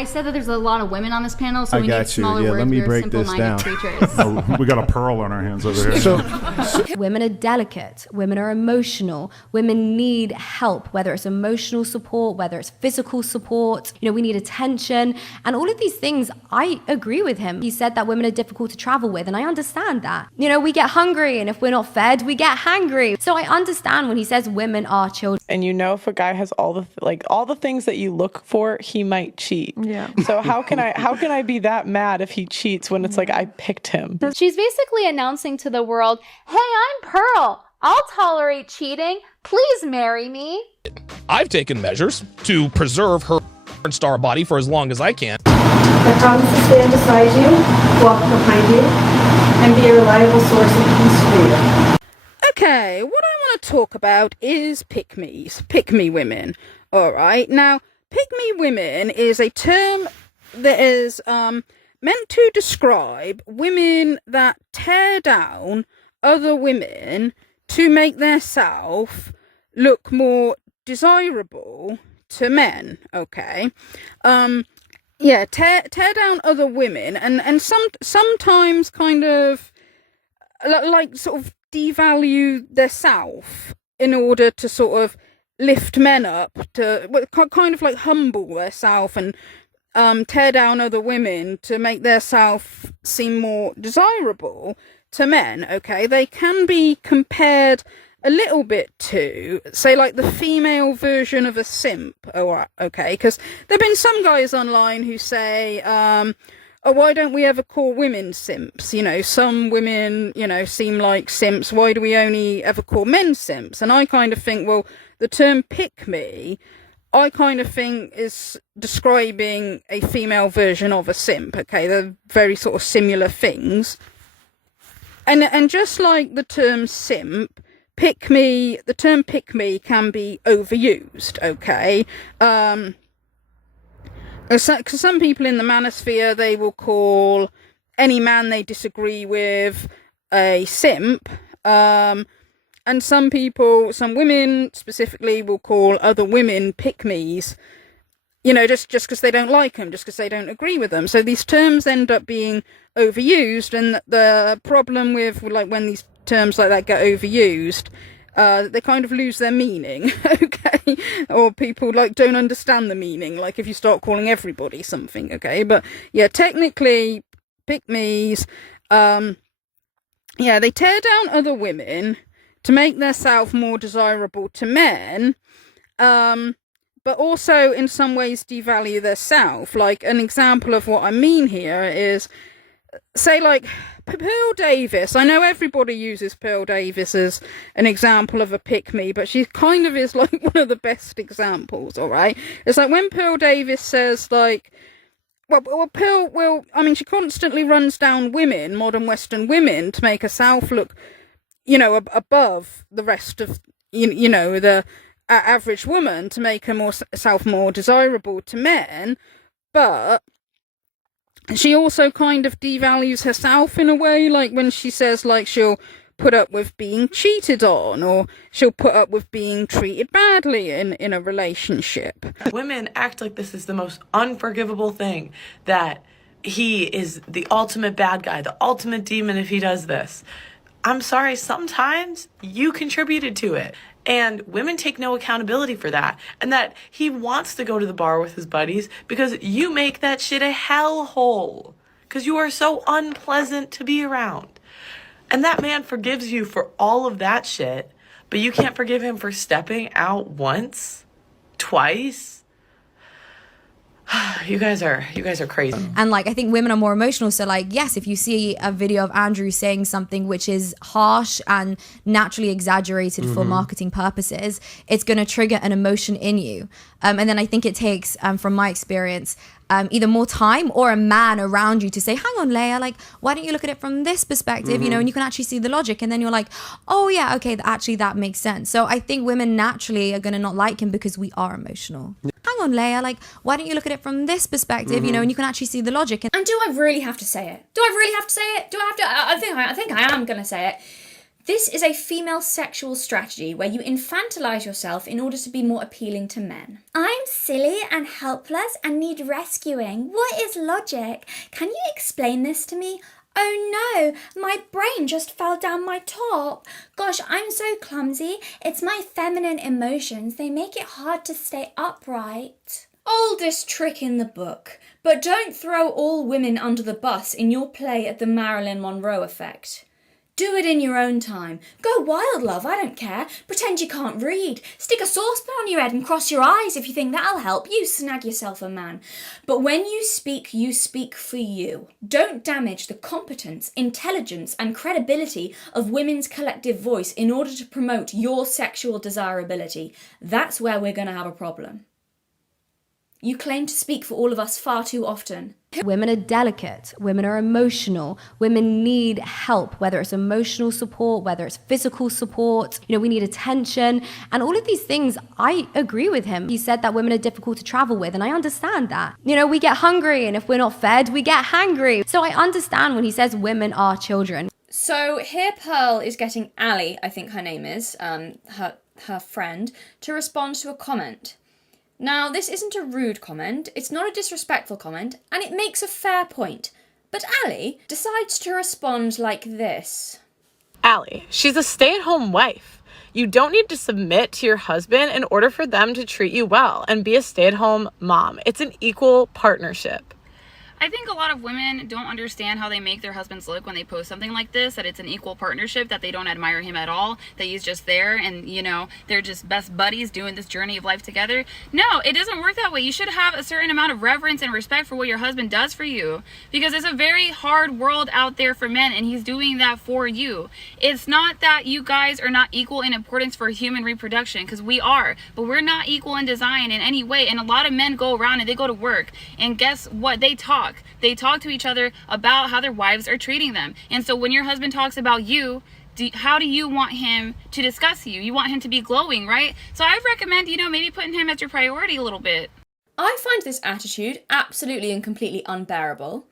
I said that there's a lot of women on this panel, so I we got need you. smaller Yeah, words. let me We're break this down. simple-minded creatures. Oh, we got a pearl on our hands over here. Women are delicate. Women are emotional. Women need help, whether it's emotional support, whether it's physical support. You know, we need attention. And all of these things, I agree with him. He said that women are difficult to travel with, and I understand that. You know, we get hungry, and if we're not fed, we get hangry. So I understand when he says women are children. And you know, if a guy has all the things that you look for, he might cheat. Yeah. So how can I be that mad if he cheats when it's like I picked him? She's basically announcing to the world, hey, I'm Pearl. I'll tolerate cheating. Please marry me. I've taken measures to preserve her star body for as long as I can. I promise to stand beside you, walk behind you, and be a reliable source of peace for you. Okay, what I want to talk about is pick-me's, pick-me women. All right, now, pick-me women is a term that is meant to describe women that tear down other women to make their self look more desirable to men. Okay, yeah, tear down other women and sometimes kind of like sort of devalue their self in order to sort of lift men up, to kind of like humble their self and tear down other women to make their self seem more desirable to men. Okay, they can be compared a little bit to, say, like the female version of a simp. Oh, okay, because there have been some guys online who say, oh, why don't we ever call women simps? You know, some women, you know, seem like simps. Why do we only ever call men simps? And I kind of think, well, the term pick me, I kind of think is describing a female version of a simp. Okay, they're very sort of similar things. And just like the term simp, the term pick me can be overused. Okay. Because some people in the manosphere, they will call any man they disagree with a simp. And some women specifically will call other women pick-me's, you know, just because they don't like them, just because they don't agree with them. So these terms end up being overused, and the problem with, like, when these terms like that get overused, they kind of lose their meaning. Okay, or people like don't understand the meaning, like if you start calling everybody something. Okay, but yeah, technically pick-me's, yeah, they tear down other women to make themselves more desirable to men, but also in some ways devalue their self. Like, an example of what I mean here is, say, like Pearl Davis. I know everybody uses Pearl Davis as an example of a pick-me, but she kind of is like one of the best examples. All right, it's like when Pearl Davis says, like, well, Pearl will, I mean, she constantly runs down women, modern Western women, to make herself look, you know, above the rest of, you know, the average woman, to make herself more desirable to men, but she also kind of devalues herself in a way, like when she says, like, she'll put up with being cheated on, or she'll put up with being treated badly in a relationship. Women act like this is the most unforgivable thing, that he is the ultimate bad guy, the ultimate demon if he does this. I'm sorry, sometimes you contributed to it. And women take no accountability for that. And that he wants to go to the bar with his buddies because you make that shit a hellhole. Because you are so unpleasant to be around. And that man forgives you for all of that shit, but you can't forgive him for stepping out once, twice. You guys are crazy. And like, I think women are more emotional. So like, yes, if you see a video of Andrew saying something which is harsh and naturally exaggerated for marketing purposes, it's going to trigger an emotion in you. And then I think it takes, from my experience, either more time or a man around you to say, hang on, Leia, like, why don't you look at it from this perspective, you know, and you can actually see the logic. And then you're like, oh yeah, okay, actually that makes sense. So I think women naturally are going to not like him because we are emotional. Hang on, Leia, like, why don't you look at it from this perspective, you know, and you can actually see the logic. And do I really have to say it? Do I really have to say it? Do I have to? I think I am going to say it. This is a female sexual strategy where you infantilize yourself in order to be more appealing to men. I'm silly and helpless and need rescuing. What is logic? Can you explain this to me? Oh no, my brain just fell down my top. Gosh, I'm so clumsy. It's my feminine emotions. They make it hard to stay upright. Oldest trick in the book, but don't throw all women under the bus in your play at the Marilyn Monroe effect. Do it in your own time. Go wild, love, I don't care. Pretend you can't read. Stick a saucepan on your head and cross your eyes if you think that'll help. You snag yourself a man. But when you speak for you. Don't damage the competence, intelligence, and credibility of women's collective voice in order to promote your sexual desirability. That's where we're going to have a problem. You claim to speak for all of us far too often. Women are delicate, women are emotional, women need help, whether it's emotional support, whether it's physical support, we need attention, and all of these things. I agree with him. He said that women are difficult to travel with, and I understand that. We get hungry, and if we're not fed, we get hangry. So I understand when he says women are children. So here Pearl is getting Ali, I think her name is, her friend, to respond to a comment. Now, this isn't a rude comment, it's not a disrespectful comment, and it makes a fair point. But Ali decides to respond like this. Ali, she's a stay-at-home wife. You don't need to submit to your husband in order for them to treat you well and be a stay-at-home mom. It's an equal partnership. I think a lot of women don't understand how they make their husbands look when they post something like this, that it's an equal partnership, that they don't admire him at all, that he's just there and, they're just best buddies doing this journey of life together. No, it doesn't work that way. You should have a certain amount of reverence and respect for what your husband does for you, because it's a very hard world out there for men, and he's doing that for you. It's not that you guys are not equal in importance for human reproduction, because we are, but we're not equal in design in any way. And a lot of men go around and they go to work, and guess what? They talk to each other about how their wives are treating them. And so when your husband talks about you, how do you want him to discuss you? You want him to be glowing, right? So I recommend, maybe putting him as your priority a little bit. I find this attitude absolutely and completely unbearable.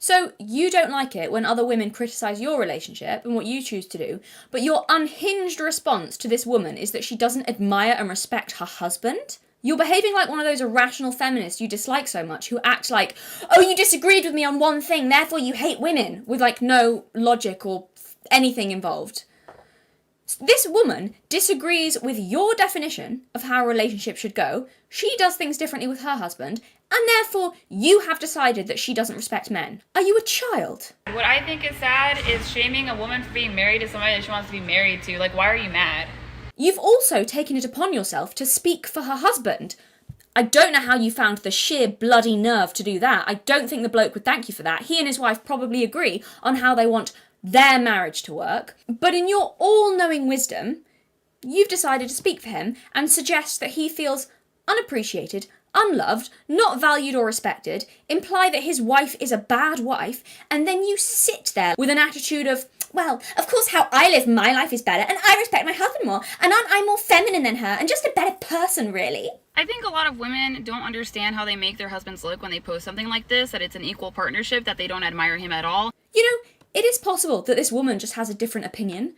So you don't like it when other women criticise your relationship and what you choose to do, but your unhinged response to this woman is that she doesn't admire and respect her husband? You're behaving like one of those irrational feminists you dislike so much, who act like, oh, you disagreed with me on one thing, therefore you hate women, with no logic or anything involved. This woman disagrees with your definition of how a relationship should go. She does things differently with her husband, and therefore you have decided that she doesn't respect men. Are you a child? What I think is sad is shaming a woman for being married to somebody that she wants to be married to. Why are you mad? You've also taken it upon yourself to speak for her husband. I don't know how you found the sheer bloody nerve to do that. I don't think the bloke would thank you for that. He and his wife probably agree on how they want their marriage to work. But in your all-knowing wisdom, you've decided to speak for him and suggest that he feels unappreciated, unloved, not valued or respected, imply that his wife is a bad wife, and then you sit there with an attitude of, well, of course how I live my life is better, and I respect my husband more, and aren't I more feminine than her, and just a better person, really? I think a lot of women don't understand how they make their husbands look when they post something like this, that it's an equal partnership, that they don't admire him at all. It is possible that this woman just has a different opinion.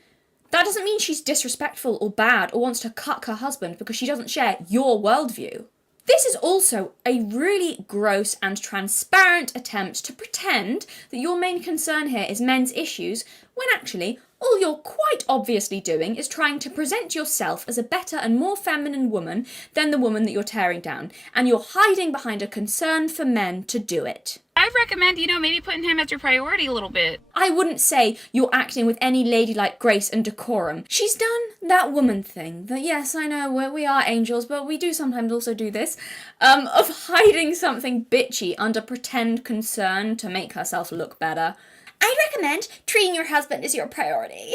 That doesn't mean she's disrespectful or bad or wants to cuck her husband because she doesn't share your worldview. This is also a really gross and transparent attempt to pretend that your main concern here is men's issues, when actually all you're quite obviously doing is trying to present yourself as a better and more feminine woman than the woman that you're tearing down, and you're hiding behind a concern for men to do it. I'd recommend, maybe putting him as your priority a little bit. I wouldn't say you're acting with any ladylike grace and decorum. She's done that woman thing, that yes, I know, we are angels, but we do sometimes also do this, of hiding something bitchy under pretend concern to make herself look better. I'd recommend treating your husband as your priority.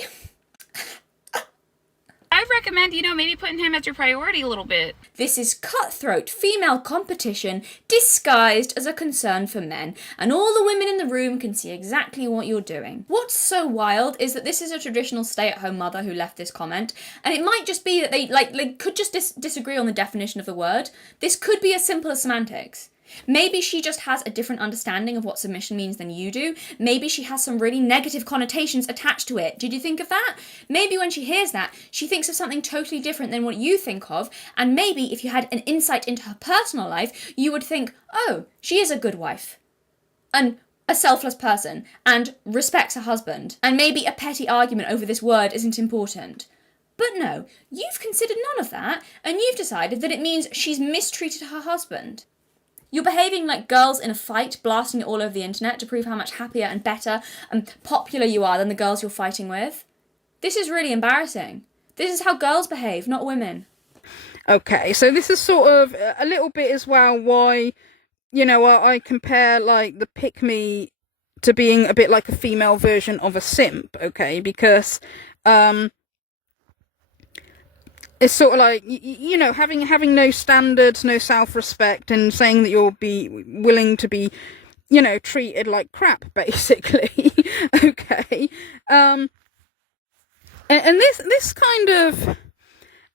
I'd recommend, maybe putting him as your priority a little bit. This is cutthroat female competition disguised as a concern for men, and all the women in the room can see exactly what you're doing. What's so wild is that this is a traditional stay-at-home mother who left this comment, and it might just be that they could just disagree on the definition of the word. This could be as simple as semantics. Maybe she just has a different understanding of what submission means than you do. Maybe she has some really negative connotations attached to it. Did you think of that? Maybe when she hears that, she thinks of something totally different than what you think of. And maybe if you had an insight into her personal life, you would think, oh, she is a good wife. And a selfless person. And respects her husband. And maybe a petty argument over this word isn't important. But no, you've considered none of that, and you've decided that it means she's mistreated her husband. You're behaving like girls in a fight, blasting it all over the internet to prove how much happier and better and popular you are than the girls you're fighting with. This is really embarrassing. This is how girls behave, not women. Okay, so this is sort of a little bit as well why, you know, I compare, like, the pick-me to being a bit like a female version of a simp, okay? Because, it's sort of like, you know, having no standards, no self-respect, and saying that you'll be willing to be, you know, treated like crap, basically. Okay. And this kind of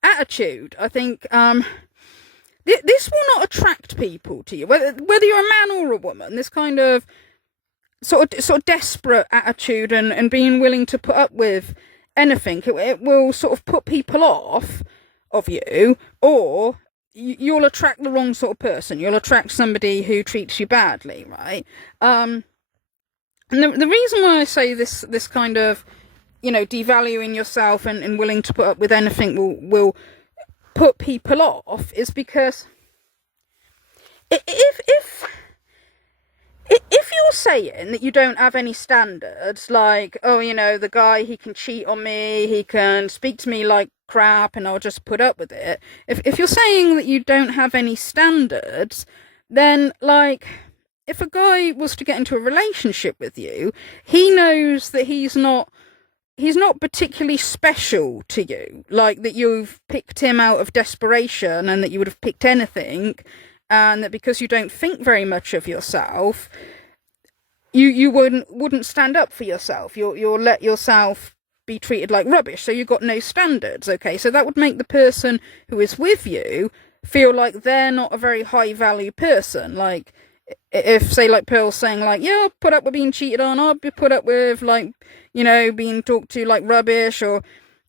attitude, I think, this will not attract people to you, whether you're a man or a woman. This kind of sort of desperate attitude and being willing to put up with anything, it will sort of put people off of you, or you'll attract the wrong sort of person. You'll attract somebody who treats you badly, right? And the reason why I say this kind of, you know, devaluing yourself and willing to put up with anything will put people off is because if you're saying that you don't have any standards, like, oh, you know, the guy, he can cheat on me, he can speak to me like crap, and I'll just put up with it. If you're saying that you don't have any standards, then, like, if a guy was to get into a relationship with you, he knows that he's not particularly special to you, like that you've picked him out of desperation and that you would have picked anything, and that because you don't think very much of yourself, you wouldn't stand up for yourself. You'll let yourself be treated like rubbish, so you've got no standards, okay? So that would make the person who is with you feel like they're not a very high value person. Like, if, say, like Pearl's saying, like, yeah, I'll put up with being cheated on, I'll be put up with, like, you know, being talked to like rubbish, or,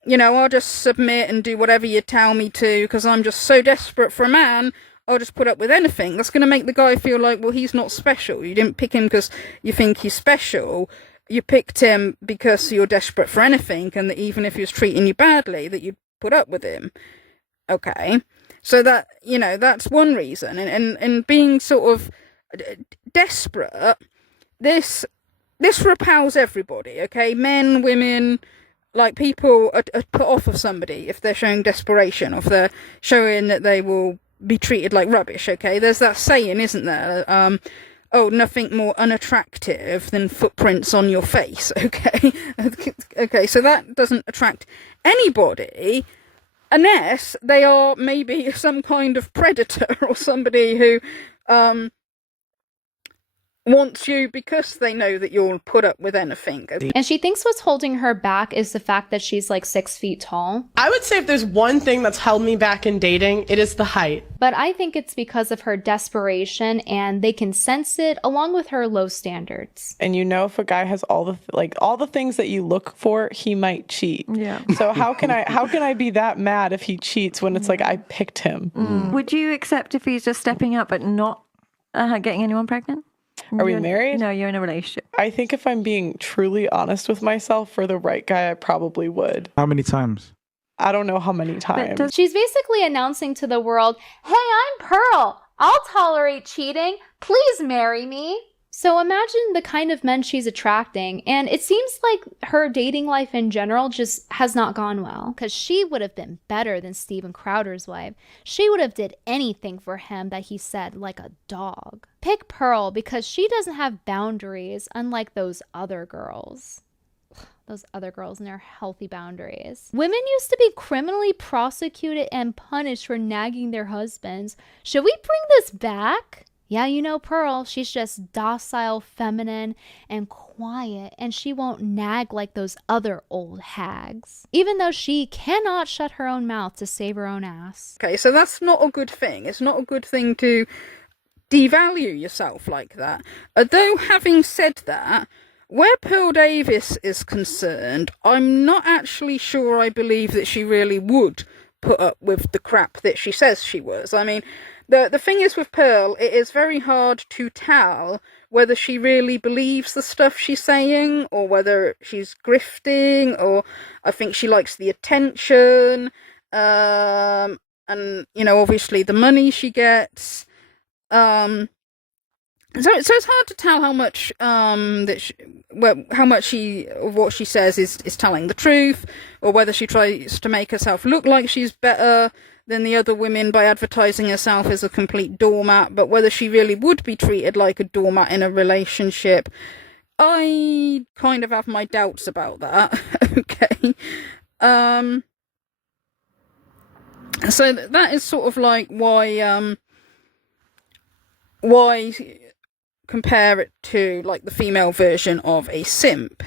you know, I'll just submit and do whatever you tell me to because I'm just so desperate for a man, I'll just put up with anything. That's going to make the guy feel like, well, he's not special. You didn't pick him because you think he's special. You picked him because you're desperate for anything, and that even if he was treating you badly, that you'd put up with him. Okay. So that, you know, that's one reason. And being sort of desperate, this repels everybody, okay? Men, women, like, people are put off of somebody if they're showing desperation, or if they're showing that they will be treated like rubbish, okay? There's that saying, isn't there? Oh, nothing more unattractive than footprints on your face, okay? Okay, so that doesn't attract anybody unless they are maybe some kind of predator or somebody who wants you because they know that you'll put up with anything. And she thinks what's holding her back is the fact that she's like 6 feet tall. I would say if there's one thing that's held me back in dating, it is the height. But I think it's because of her desperation, and they can sense it along with her low standards. And you know, if a guy has all the things that you look for, he might cheat. Yeah. So how can I be that mad if he cheats when it's like I picked him? Would you accept if he's just stepping up but not getting anyone pregnant? Are we married? No, you're in a relationship. I think if I'm being truly honest with myself, for the right guy, I probably would. How many times? I don't know how many times. She's basically announcing to the world, hey, I'm Pearl. I'll tolerate cheating. Please marry me. So imagine the kind of men she's attracting, and it seems like her dating life in general just has not gone well. Because she would have been better than Steven Crowder's wife. She would have did anything for him that he said, like a dog. Pick Pearl because she doesn't have boundaries, unlike those other girls. Those other girls and their healthy boundaries. Women used to be criminally prosecuted and punished for nagging their husbands. Should we bring this back? Yeah, you know Pearl, she's just docile, feminine, and quiet, and she won't nag like those other old hags. Even though she cannot shut her own mouth to save her own ass. Okay, so that's not a good thing. It's not a good thing to devalue yourself like that. Although, having said that, where Pearl Davis is concerned, I'm not actually sure I believe that she really would put up with the crap that she says she was. I mean, the thing is with Pearl, it is very hard to tell whether she really believes the stuff she's saying, or whether she's grifting, or I think she likes the attention, and, you know, obviously the money she gets. So it's hard to tell how much how much of what she says is telling the truth, or whether she tries to make herself look like she's better than the other women by advertising herself as a complete doormat. But whether she really would be treated like a doormat in a relationship, I kind of have my doubts about that. Okay. So that is sort of like why compare it to like the female version of a simp.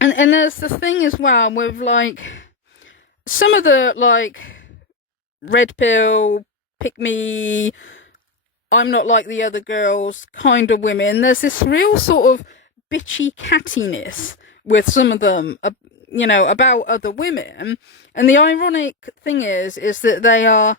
And there's the thing as well with like some of the like red pill, pick me, I'm not like the other girls kind of women. There's this real sort of bitchy cattiness with some of them, you know, about other women. And the ironic thing is that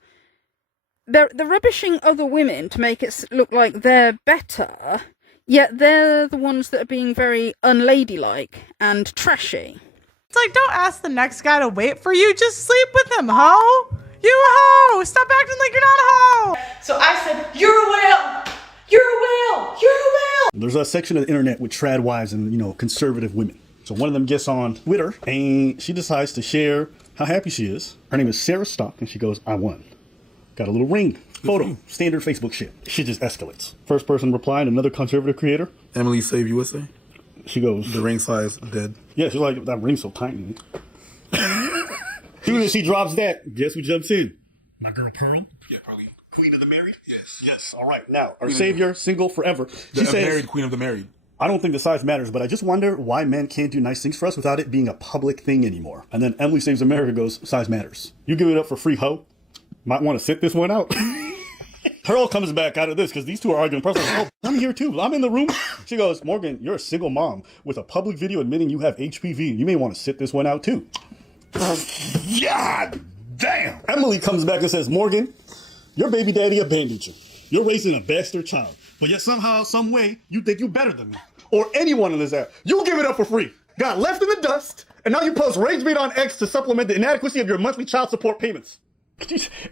they're rubbishing other women to make it look like they're better, yet they're the ones that are being very unladylike and trashy. It's like, don't ask the next guy to wait for you, just sleep with him, ho! You ho! Stop acting like you're not a ho! So I said, you're a whale! You're a whale! You're a whale! There's a section of the internet with trad wives and, you know, conservative women. So one of them gets on Twitter and she decides to share how happy she is. Her name is Sarah Stock, and she goes, I won. Got a little ring, photo, standard Facebook shit. She just escalates. First person replied, another conservative creator. Emily Save USA. She goes, the ring size dead. Yeah, she's like, that ring's so tiny. Soon as she drops that, guess who jumps in? My girl Pearl. Yeah, probably. Queen of the married? Yes. Yes. All right. Now, our savior, single forever. The married queen of the married. I don't think the size matters, but I just wonder why men can't do nice things for us without it being a public thing anymore. And then Emily Saves America goes, size matters. You give it up for free, ho. Might want to sit this one out. Pearl comes back out of this because these two are arguing. Pearl's like, oh, I'm here too. I'm in the room. She goes, Morgan, you're a single mom with a public video admitting you have HPV. You may want to sit this one out too. God damn. Emily comes back and says, Morgan, your baby daddy abandoned you. You're raising a bastard child. But yet somehow, some way, you think you're better than me. Or anyone on this app. You give it up for free. Got left in the dust. And now you post rage bait on X to supplement the inadequacy of your monthly child support payments.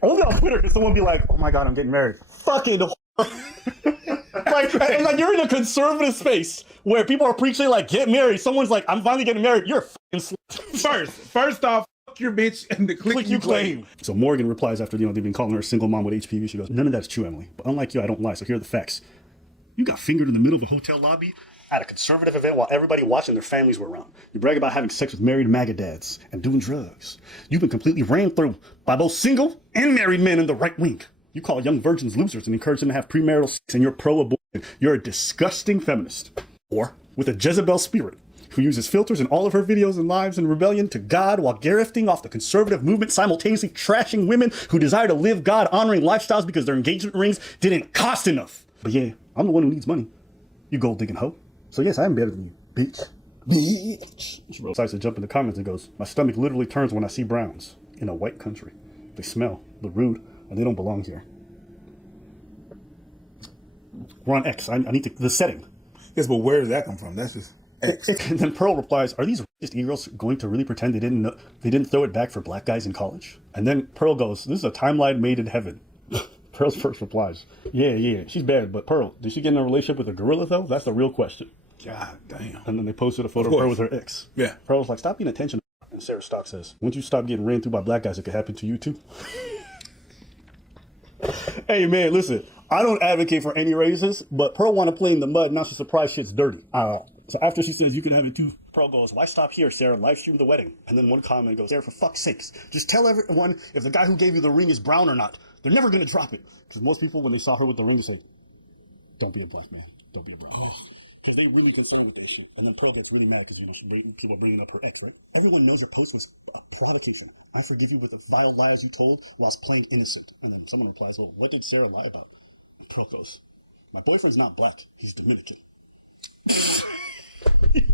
Only on Twitter can someone be like, oh my God, I'm getting married. Fucking like you're in a conservative space where people are preaching like, get married. Someone's like, I'm finally getting married. You're a fucking slut. First off, fuck your bitch and the click you claim. So Morgan replies after, you know, they've been calling her a single mom with HPV. She goes, none of that's true, Emily. But unlike you, I don't lie. So here are the facts. You got fingered in the middle of a hotel lobby at a conservative event while everybody watching their families were around. You brag about having sex with married MAGA dads and doing drugs. You've been completely ran through by both single and married men in the right wing. You call young virgins losers and encourage them to have premarital sex, and you're pro-abortion. You're a disgusting feminist. Or with a Jezebel spirit who uses filters in all of her videos and lives in rebellion to God while grifting off the conservative movement, simultaneously trashing women who desire to live God-honoring lifestyles because their engagement rings didn't cost enough. But yeah, I'm the one who needs money. You gold-digging hoe. So yes, I am better than you, bitch. Bitch. She decides to jump in the comments and goes, my stomach literally turns when I see browns in a white country. They smell, they're rude, and they don't belong here. We're on X. I need the setting. Yes, but where did that come from? That's just X. And then Pearl replies, are these racist e-girls going to really pretend they didn't throw it back for black guys in college? And then Pearl goes, this is a timeline made in heaven. Pearl's first replies, yeah, she's bad, but Pearl, did she get in a relationship with a gorilla though? That's the real question. God damn. And then they posted a photo of her with her ex. Yeah. Pearl's like, stop being attention. And Sarah Stock says, once you stop getting ran through by black guys, it could happen to you too. Hey man, listen, I don't advocate for any races, but Pearl want to play in the mud, now she's surprised shit's dirty. So after she says you can have it too, Pearl goes, why stop here, Sarah? Live stream the wedding. And then one comment goes, Sarah, for fuck's sakes, just tell everyone if the guy who gave you the ring is brown or not. They're never going to drop it. Because most people, when they saw her with the ring, they say, don't be a black man. Don't be a brown man. Because they really concerned with that shit. And then Pearl gets really mad because, you know, people are bringing up her ex, right? Everyone knows your post was a provocation. I forgive you with the vile lies you told whilst playing innocent. And then someone replies, well, what did Sarah lie about? Pearl goes, my boyfriend's not black, he's Dominican. Hey,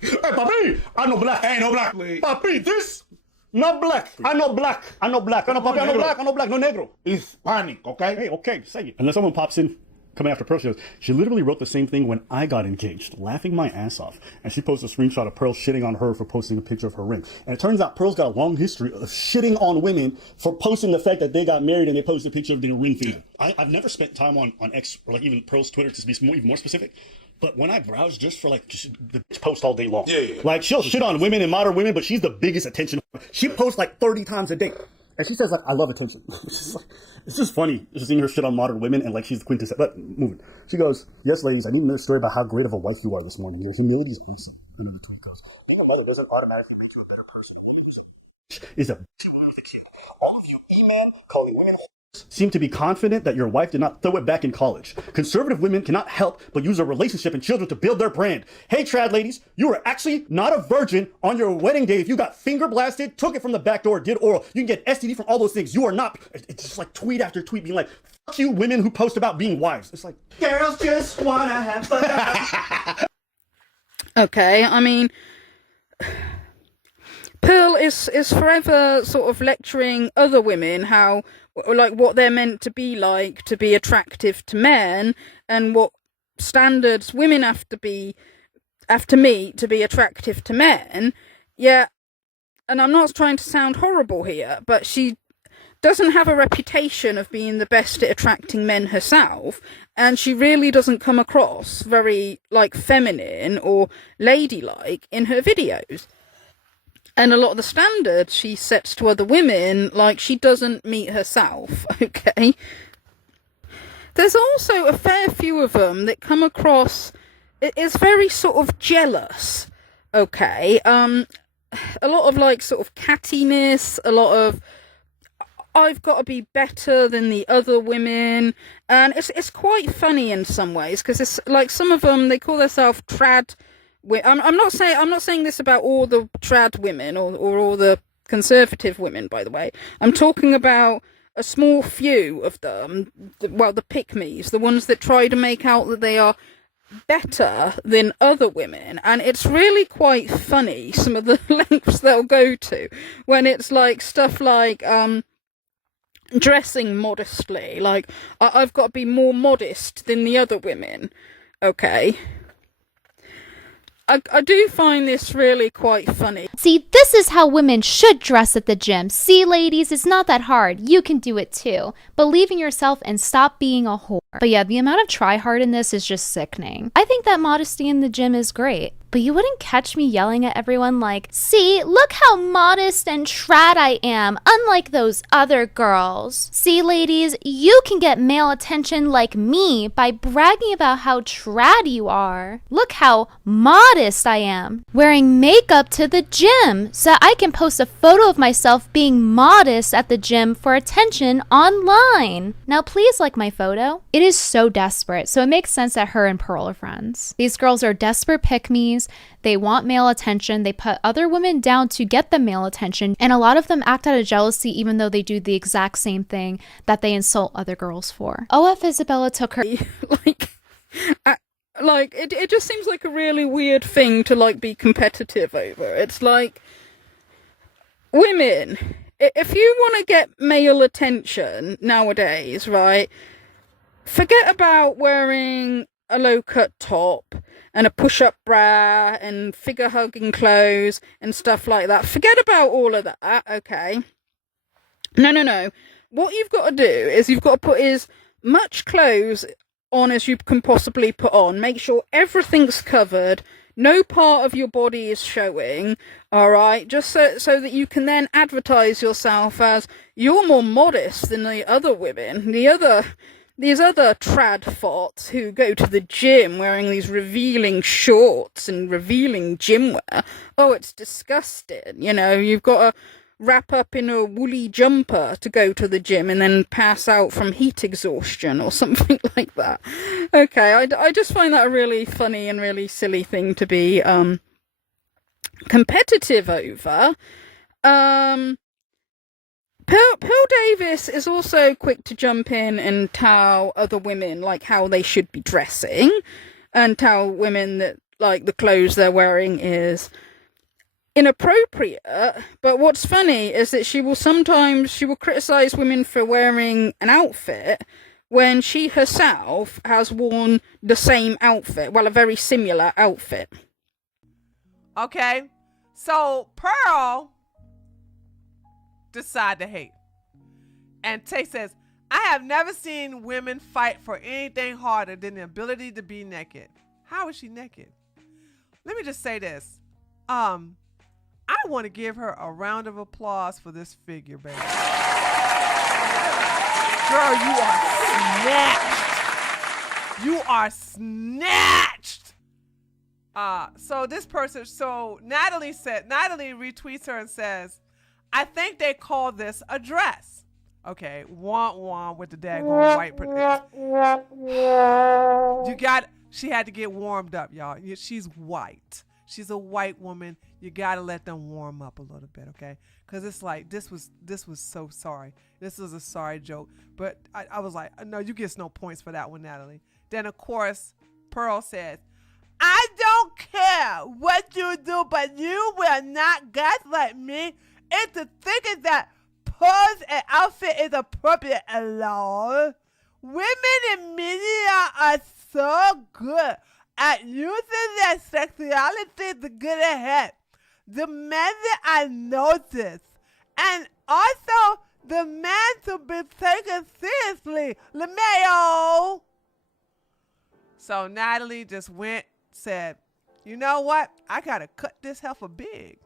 papi, I know black. Ain't no black. Papi, this not black. I know black. I know black. I know papi. I know black. I know black. No negro. Hispanic, okay? Hey, okay, say it. And then someone pops in, coming after Pearl. She goes, she literally wrote the same thing when I got engaged, laughing my ass off. And she posted a screenshot of Pearl shitting on her for posting a picture of her ring. And it turns out Pearl's got a long history of shitting on women for posting the fact that they got married and they posted a picture of their ring finger. I've never spent time on X or like even Pearl's Twitter to be even more specific. But when I browse just for like the bitch post all day long, Yeah. like she'll shit on women and modern women, but she's the biggest attention. She posts like 30 times a day, and she says like, "I love attention." It's just funny just seeing her shit on modern women and like she's the quintessence. But moving, she goes, "Yes, ladies, I need another story about how great of a wife you are this morning. Your humility is awesome." And the tweet goes, "Being a mother doesn't automatically make you a better person." Is a all of you E-man calling women seem to be confident that your wife did not throw it back in college. Conservative women cannot help but use a relationship and children to build their brand. Hey, trad ladies, you are actually not a virgin on your wedding day if you got finger blasted, took it from the back door, did oral. You can get STD from all those things. You are not. It's just like tweet after tweet being like, fuck you women who post about being wives. It's like, girls just wanna have fun. Okay, I mean, Pearl is forever sort of lecturing other women how, like, what they're meant to be like to be attractive to men, and what standards women have to meet to be attractive to men. Yeah, and I'm not trying to sound horrible here, but she doesn't have a reputation of being the best at attracting men herself, and she really doesn't come across very, like, feminine or ladylike in her videos. And a lot of the standards she sets to other women, like, she doesn't meet herself, okay? There's also a fair few of them that come across as very sort of jealous, okay? A lot of, like, sort of cattiness, a lot of, I've got to be better than the other women, and it's quite funny in some ways, because it's, like, some of them, they call themselves trad. I'm not saying this about all the trad women or all the conservative women, by the way. I'm talking about a small few of them, well, the pick-me's, the ones that try to make out that they are better than other women, and it's really quite funny, some of the lengths they'll go to, when it's like stuff like dressing modestly, like, I've got to be more modest than the other women, okay? I do find this really quite funny. See, this is how women should dress at the gym. See, ladies, it's not that hard. You can do it too. Believe in yourself and stop being a whore. But yeah, the amount of try-hard in this is just sickening. I think that modesty in the gym is great. But you wouldn't catch me yelling at everyone like, see, look how modest and trad I am, unlike those other girls. See, ladies, you can get male attention like me by bragging about how trad you are. Look how modest I am, wearing makeup to the gym, so I can post a photo of myself being modest at the gym for attention online. Now, please like my photo. It is so desperate, so it makes sense that her and Pearl are friends. These girls are desperate pick-me's. They want male attention. They put other women down to get the male attention. And a lot of them act out of jealousy even though they do the exact same thing that they insult other girls for. OF Isabella took her... It just seems like a really weird thing to, like, be competitive over. It's like, women, if you want to get male attention nowadays, right, forget about wearing a low-cut top and a push-up bra and figure-hugging clothes and stuff like that. Forget about all of that, okay? No. What you've got to do is you've got to put as much clothes on as you can possibly put on. Make sure everything's covered. No part of your body is showing, alright? Just so that you can then advertise yourself as you're more modest than the other women. These other trad fots who go to the gym wearing these revealing shorts and revealing gym wear. Oh, it's disgusting. You know, you've got to wrap up in a woolly jumper to go to the gym and then pass out from heat exhaustion or something like that. Okay, I just find that a really funny and really silly thing to be competitive over. Pearl Davis is also quick to jump in and tell other women like how they should be dressing, and tell women that like the clothes they're wearing is inappropriate. But what's funny is that she will criticize women for wearing an outfit when she herself has worn the same outfit, well, a very similar outfit. Okay, so Pearl decide to hate. And Tay says, I have never seen women fight for anything harder than the ability to be naked. How is she naked? Let me just say this. I want to give her a round of applause for this figure, baby. Girl, you are snatched. You are snatched. So Natalie retweets her and says, I think they call this a dress. Okay, wah with the daggone white. She had to get warmed up, y'all. She's white. She's a white woman. You gotta let them warm up a little bit, okay? Because it's like, this was so sorry. This was a sorry joke. But I was like, no, you get no points for that one, Natalie. Then, of course, Pearl says, I don't care what you do, but you will not gaslight me into thinking that pose and outfit is appropriate alone. Women in media are so good at using their sexuality to get ahead. The men that I noticed, and also the men to be taken seriously, LeMayo. So Natalie just said, you know what? I gotta cut this heifer big.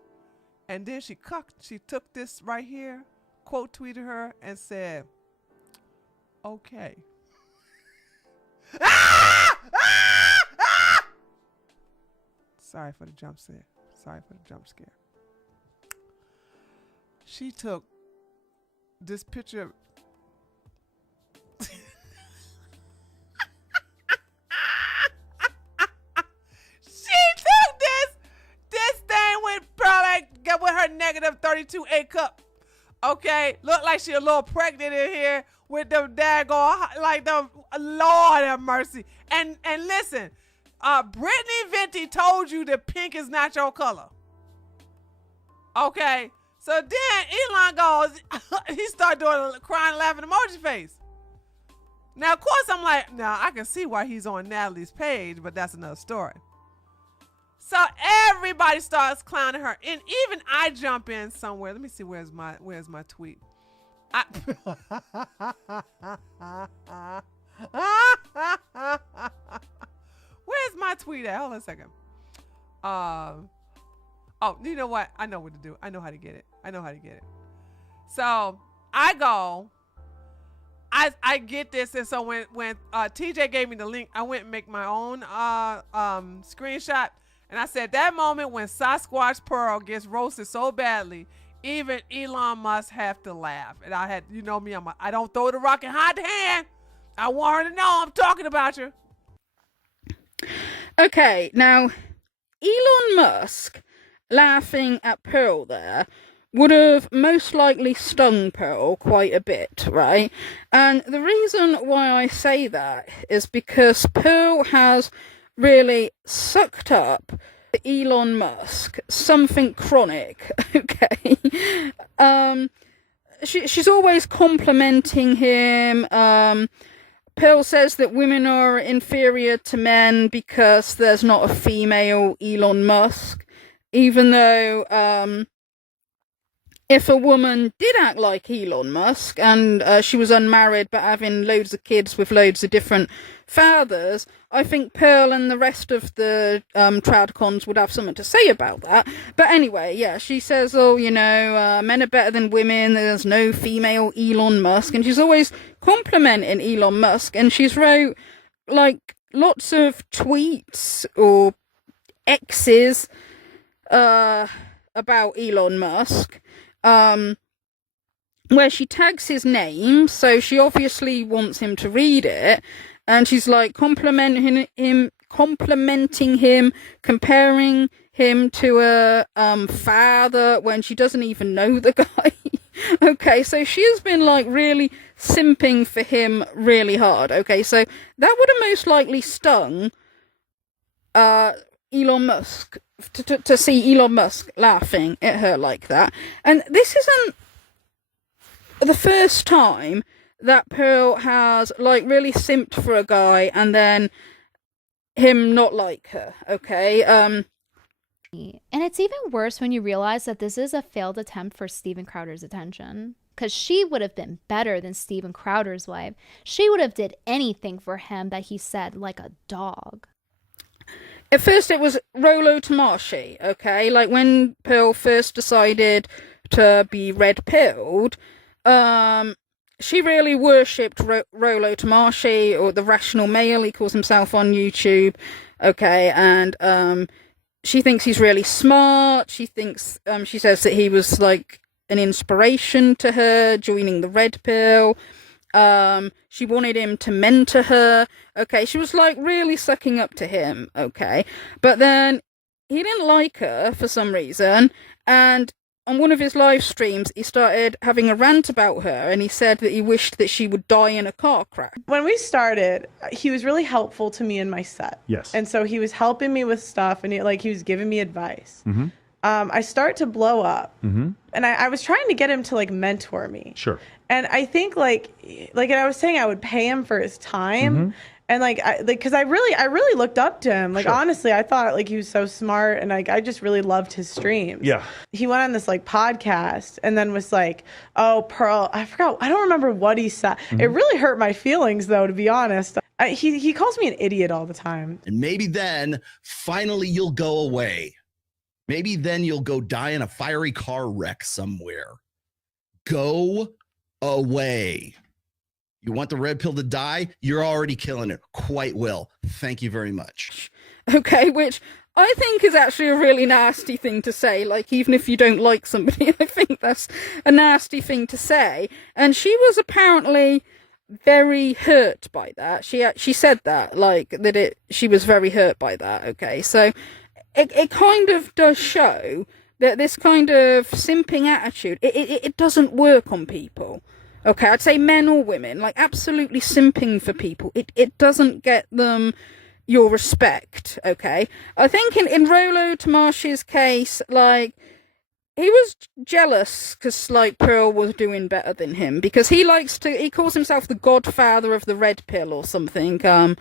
And then she took this right here, quote tweeted her, and said, okay. Sorry for the jump scare. She took this picture of with her negative 32 A cup. Okay, look like she a little pregnant in here with the daggone, like the Lord have mercy. And listen, Brittany Venti told you that pink is not your color. Okay, so then Elon goes, he started doing a crying, laughing emoji face. Now, of course, I'm like, now I can see why he's on Natalie's page, but that's another story. So everybody starts clowning her, and even I jump in somewhere. Let me see, where's my tweet? Where's my tweet at? Hold on a second. Oh, you know what? I know what to do. I know how to get it. So I go. I get this, and so when TJ gave me the link, I went and make my own screenshot. And I said, that moment when Sasquatch Pearl gets roasted so badly, even Elon Musk have to laugh. And I had, you know me, I don't throw the rock and hide the hand. I want her to know I'm talking about you. Okay, now, Elon Musk laughing at Pearl there would have most likely stung Pearl quite a bit, right? And the reason why I say that is because Pearl has really sucked up Elon Musk something chronic. Okay, she's always complimenting him. Pearl says that women are inferior to men because there's not a female Elon Musk, even though if a woman did act like Elon Musk and she was unmarried but having loads of kids with loads of different fathers, I think Pearl and the rest of the Tradcons would have something to say about that. But anyway, yeah, she says, oh, you know, men are better than women, there's no female Elon Musk, and she's always complimenting Elon Musk, and she's wrote, like, lots of tweets or X's about Elon Musk, where she tags his name, so she obviously wants him to read it, and she's like complimenting him, comparing him to a father when she doesn't even know the guy. Okay, so she has been like really simping for him really hard. Okay, so that would have most likely stung Elon Musk to see Elon Musk laughing at her like that. And this isn't the first time that Pearl has like really simped for a guy and then him not like her. Okay, And it's even worse when you realize that this is a failed attempt for Steven Crowder's attention. Because she would have been better than Steven Crowder's wife. She would have did anything for him that he said, like a dog. At first it was Rollo Tomashi, okay? Like when Pearl first decided to be red-pilled, she really worshipped Rollo Tomashi, or the Rational Male, he calls himself on YouTube, okay? And she thinks he's really smart. She thinks, she says that he was like an inspiration to her joining the red pill. She wanted him to mentor her. Okay, she was like really sucking up to him. Okay, but then he didn't like her for some reason, and on one of his live streams he started having a rant about her, and he said that he wished that she would die in a car crash. When we started, he was really helpful to me in my set. Yes. And so he was helping me with stuff, and he was giving me advice. Mm-hmm. I start to blow up, Mm-hmm. and I was trying to get him to like mentor me. Sure. And I think like I was saying, I would pay him for his time. Mm-hmm. And because I really looked up to him. Like, Sure. honestly, I thought like he was so smart, and like I just really loved his streams. Yeah. He went on this like podcast and then was like, "Oh, Pearl, I don't remember what he said. Mm-hmm. It really hurt my feelings, though, to be honest. He calls me an idiot all the time. And maybe then, finally, you'll go away. Maybe then you'll go die in a fiery car wreck somewhere. Go away. You want the red pill to die? You're already killing it quite well. Thank you very much. Okay, which I think is actually a really nasty thing to say. Like, even if you don't like somebody, I think that's a nasty thing to say. And she was apparently very hurt by that. She said that, like, that she was very hurt by that. Okay, so it kind of does show that this kind of simping attitude, it doesn't work on people. Okay, I'd say men or women, like absolutely simping for people, it doesn't get them your respect, okay? I think in Rollo Tomashi's case, like, he was jealous because, like, Pearl was doing better than him, because he calls himself the godfather of the red pill or something, and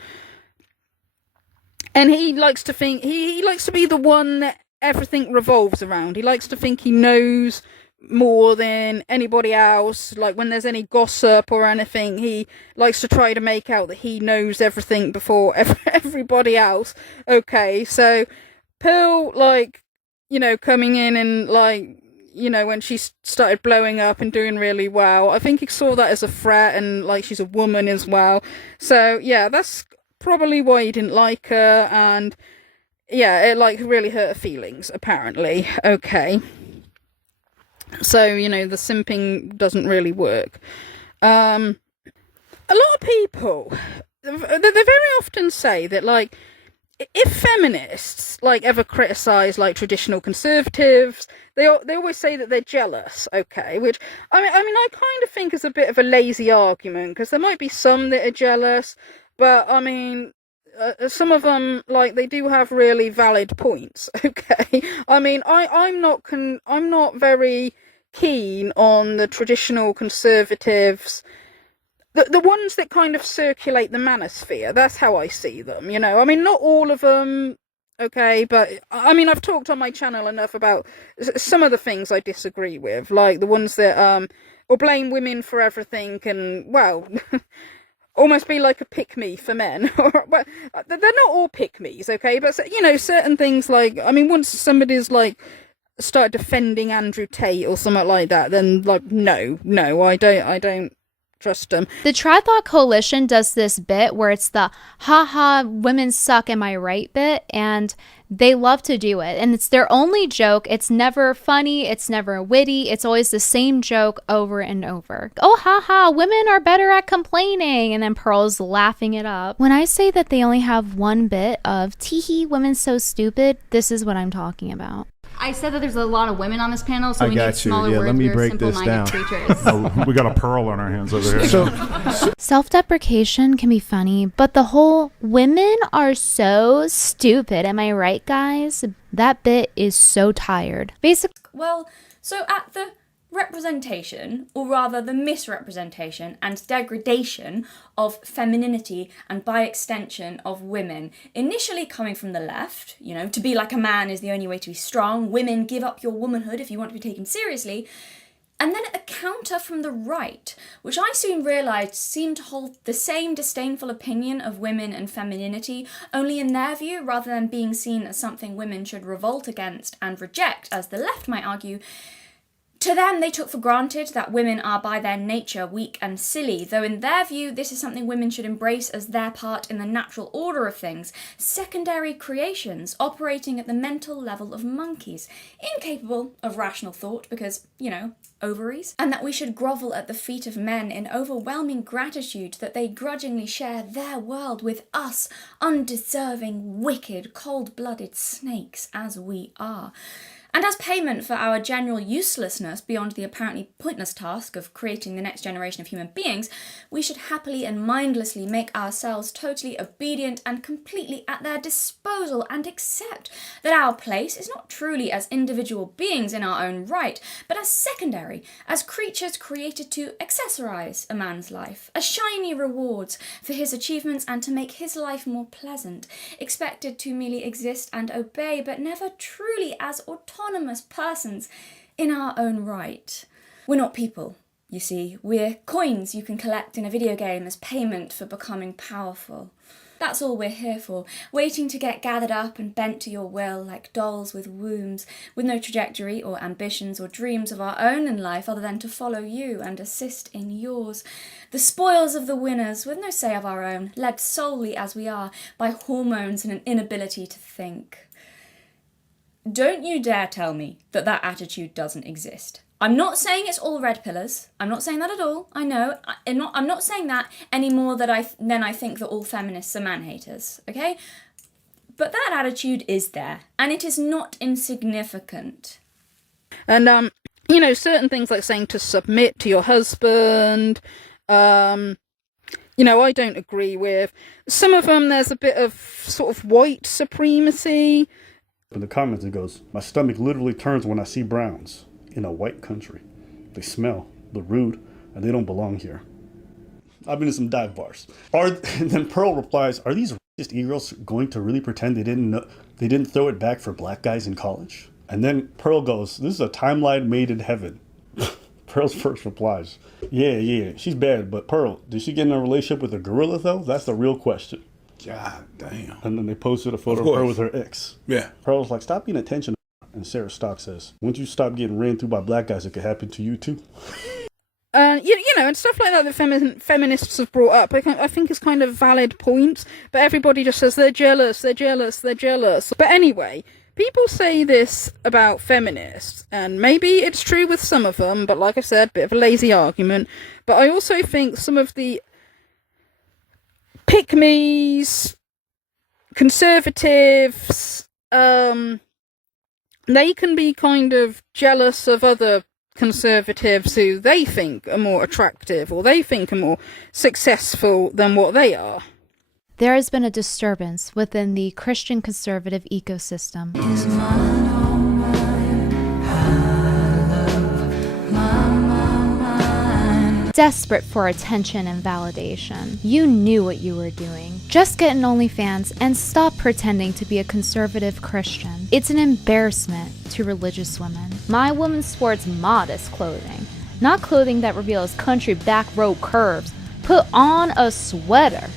he likes to think, he likes to be the one that everything revolves around. He likes to think he knows more than anybody else. Like, when there's any gossip or anything, he likes to try to make out that he knows everything before everybody else. Okay, so Pearl, like, you know, coming in and, like, you know, when she started blowing up and doing really well, I think he saw that as a threat, and, like, she's a woman as well. So, yeah, that's probably why he didn't like her, and, yeah, it, like, really hurt her feelings, apparently. Okay. So, you know, the simping doesn't really work. A lot of people, they very often say that, like, if feminists, like, ever criticize, like, traditional conservatives, they always say that they're jealous, okay? Which, I mean, I kind of think is a bit of a lazy argument, because there might be some that are jealous, but, I mean, some of them, like, they do have really valid points, okay? I mean, I'm not very keen on the traditional conservatives, the ones that kind of circulate the manosphere. That's how I see them, you know? I mean, not all of them, okay, but, I mean, I've talked on my channel enough about some of the things I disagree with, like the ones that, will blame women for everything and, well... almost be like a pick-me for men. But they're not all pick-me's, okay? But, you know, certain things, like, I mean, once somebody's, like, start defending Andrew Tate or something like that, then, like, no, I don't trust them. The Try Thought Coalition does this bit where it's the haha women suck, am I right bit, and they love to do it, and it's their only joke. It's never funny, it's never witty, it's always the same joke over and over. Oh haha, women are better at complaining, and then Pearl's laughing it up. When I say that they only have one bit of teehee, women so stupid, this is what I'm talking about. I said that there's a lot of women on this panel, so I we got need you. smaller Yeah, words. let me We're break this simple-minded down. creatures. Oh, we got a pearl on our hands over here. Self-deprecation can be funny, but the whole women are so stupid, am I right, guys? That bit is so tired. Basically, Well, so at the representation, or rather the misrepresentation and degradation of femininity and by extension of women, initially coming from the left, you know, to be like a man is the only way to be strong, women give up your womanhood if you want to be taken seriously, and then a counter from the right, which I soon realised seemed to hold the same disdainful opinion of women and femininity, only in their view, rather than being seen as something women should revolt against and reject, as the left might argue. To them, they took for granted that women are by their nature weak and silly, though in their view, this is something women should embrace as their part in the natural order of things, secondary creations operating at the mental level of monkeys, incapable of rational thought because, you know, ovaries, and that we should grovel at the feet of men in overwhelming gratitude that they grudgingly share their world with us, undeserving, wicked, cold-blooded snakes as we are. And as payment for our general uselessness beyond the apparently pointless task of creating the next generation of human beings, we should happily and mindlessly make ourselves totally obedient and completely at their disposal and accept that our place is not truly as individual beings in our own right, but as secondary, as creatures created to accessorize a man's life, as shiny rewards for his achievements and to make his life more pleasant, expected to merely exist and obey, but never truly as autonomous persons in our own right. We're not people, you see. We're coins you can collect in a video game as payment for becoming powerful. That's all we're here for, waiting to get gathered up and bent to your will like dolls with wombs, with no trajectory or ambitions or dreams of our own in life other than to follow you and assist in yours. The spoils of the winners, with no say of our own, led solely as we are by hormones and an inability to think. Don't you dare tell me that that attitude doesn't exist. I'm not saying it's all red pillars. I'm not saying that at all. I know. I'm not saying that any more than I think that all feminists are man-haters, okay? But that attitude is there, and it is not insignificant. And, you know, certain things like saying to submit to your husband, you know, I don't agree with. Some of them, there's a bit of sort of white supremacy. In the comments it goes, my stomach literally turns when I see browns in a white country. They smell, they're rude, and they don't belong here. I've been in some dive bars. And then Pearl replies, are these racist e-girls going to really pretend they didn't throw it back for black guys in college? And then Pearl goes, this is a timeline made in heaven. Pearl's first replies, yeah, she's bad, but Pearl, did she get in a relationship with a gorilla though? That's the real question. God damn. And then they posted a photo of her with her ex. Yeah. Pearl's like, stop being attention. And Sarah Stock says, once you stop getting ran through by black guys, it could happen to you too. You know, and stuff like that that feminists have brought up, I think is kind of valid points, but everybody just says they're jealous. But anyway, people say this about feminists, and maybe it's true with some of them, but like I said, bit of a lazy argument. But I also think some of the pick-me's, conservatives, they can be kind of jealous of other conservatives who they think are more attractive or they think are more successful than what they are. there has been a disturbance within the Christian conservative ecosystem. Desperate for attention and validation. You knew what you were doing. Just get an OnlyFans and stop pretending to be a conservative Christian. It's an embarrassment to religious women. My woman sports modest clothing, not clothing that reveals country back row curves. Put on a sweater.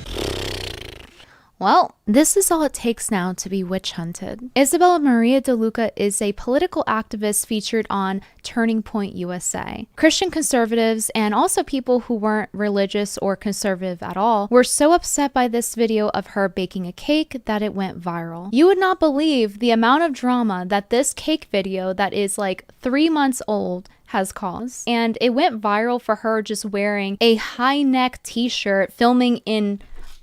Well, this is all it takes now to be witch hunted. Isabella Maria De Luca is a political activist featured on Turning Point USA. Christian conservatives and also people who weren't religious or conservative at all were so upset by this video of her baking a cake that it went viral. You would not believe the amount of drama that this cake video that is like 3 months old has caused. And it went viral for her just wearing a high neck t-shirt, filming in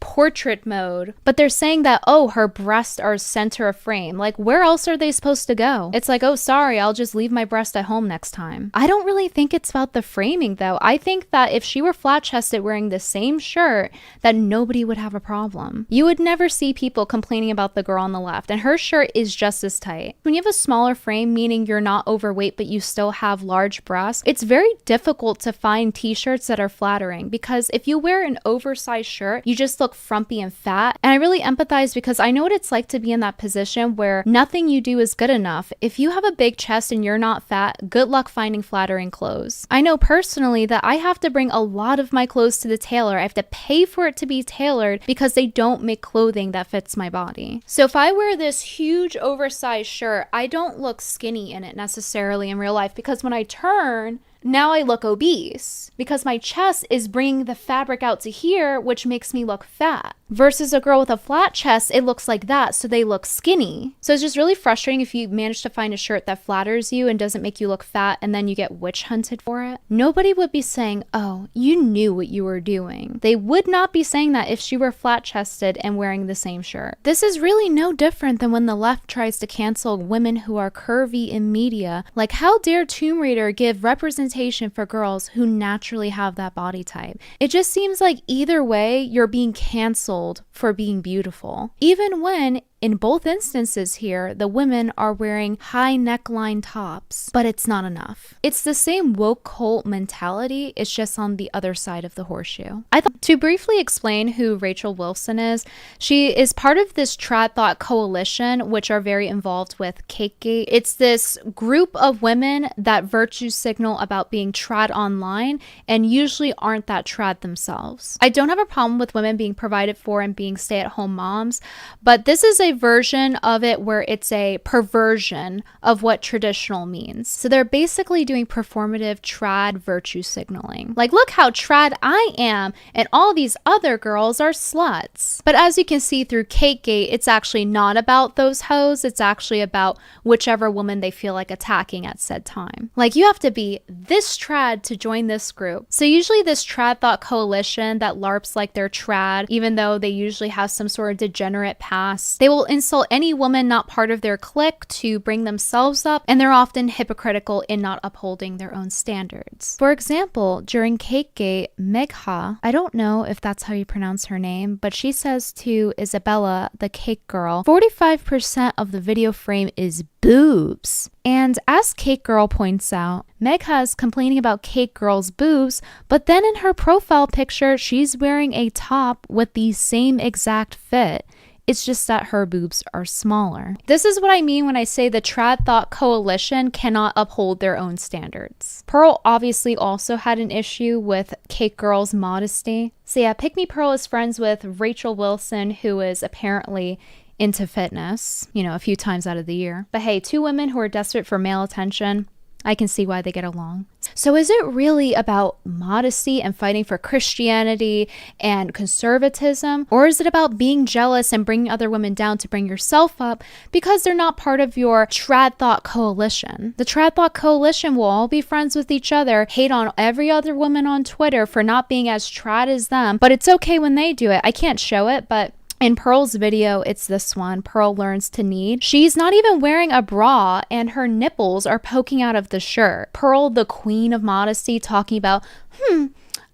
portrait mode, but they're saying that, oh, her breasts are center of frame. Like, where else are they supposed to go? It's like, oh, sorry, I'll just leave my breast at home next time. I don't really think it's about the framing, though. I think that if she were flat-chested wearing the same shirt, that nobody would have a problem. You would never see people complaining about the girl on the left, and her shirt is just as tight. When you have a smaller frame, meaning you're not overweight, but you still have large breasts, it's very difficult to find t-shirts that are flattering, because if you wear an oversized shirt, you just look frumpy and fat. And I really empathize because I know what it's like to be in that position where nothing you do is good enough. If you have a big chest and you're not fat, good luck finding flattering clothes. I know personally that I have to bring a lot of my clothes to the tailor. I have to pay for it to be tailored because they don't make clothing that fits my body. So if I wear this huge oversized shirt, I don't look skinny in it necessarily in real life, because when I turn, now I look obese because my chest is bringing the fabric out to here, which makes me look fat. Versus a girl with a flat chest, it looks like that, so they look skinny. So it's just really frustrating if you manage to find a shirt that flatters you and doesn't make you look fat, and then you get witch hunted for it. Nobody would be saying, oh, you knew what you were doing. They would not be saying that if she were flat chested and wearing the same shirt. This is really no different than when the left tries to cancel women who are curvy in media. Like, how dare Tomb Raider give representation for girls who naturally have that body type? It just seems like either way, you're being canceled for being beautiful. Even when, in both instances here, the women are wearing high neckline tops, but it's not enough. It's the same woke cult mentality, it's just on the other side of the horseshoe. I thought to briefly explain who Rachel Wilson is, she is part of this trad thought coalition, which are very involved with Cakegate. It's this group of women that virtue signal about being trad online and usually aren't that trad themselves. I don't have a problem with women being provided for and being stay-at-home moms, but this is a version of it where it's a perversion of what traditional means. So they're basically doing performative trad virtue signaling. Like, look how trad I am, and all these other girls are sluts. But as you can see through Cakegate, it's actually not about those hoes. It's actually about whichever woman they feel like attacking at said time. Like, you have to be this trad to join this group. So usually this trad thought coalition that LARPs like they're trad, even though they usually have some sort of degenerate past, they will insult any woman not part of their clique to bring themselves up, and they're often hypocritical in not upholding their own standards. For example, during Cakegate, Megha, I don't know if that's how you pronounce her name, but she says to Isabella, the cake girl, 45% of the video frame is boobs. And as Cake Girl points out, Megha is complaining about Cake Girl's boobs, but then in her profile picture, she's wearing a top with the same exact fit. It's just that her boobs are smaller. This is what I mean when I say the trad thought coalition cannot uphold their own standards. Pearl obviously also had an issue with Cake Girl's modesty. So yeah, Pick Me Pearl is friends with Rachel Wilson, who is apparently into fitness, you know, a few times out of the year. But hey, two women who are desperate for male attention, I can see why they get along. So is it really about modesty and fighting for Christianity and conservatism? Or is it about being jealous and bringing other women down to bring yourself up because they're not part of your trad thought coalition? The trad thought coalition will all be friends with each other, hate on every other woman on Twitter for not being as trad as them, but it's okay when they do it. I can't show it, but in Pearl's video, it's this one, Pearl Learns to Knead. She's not even wearing a bra and her nipples are poking out of the shirt. Pearl, the queen of modesty, talking about,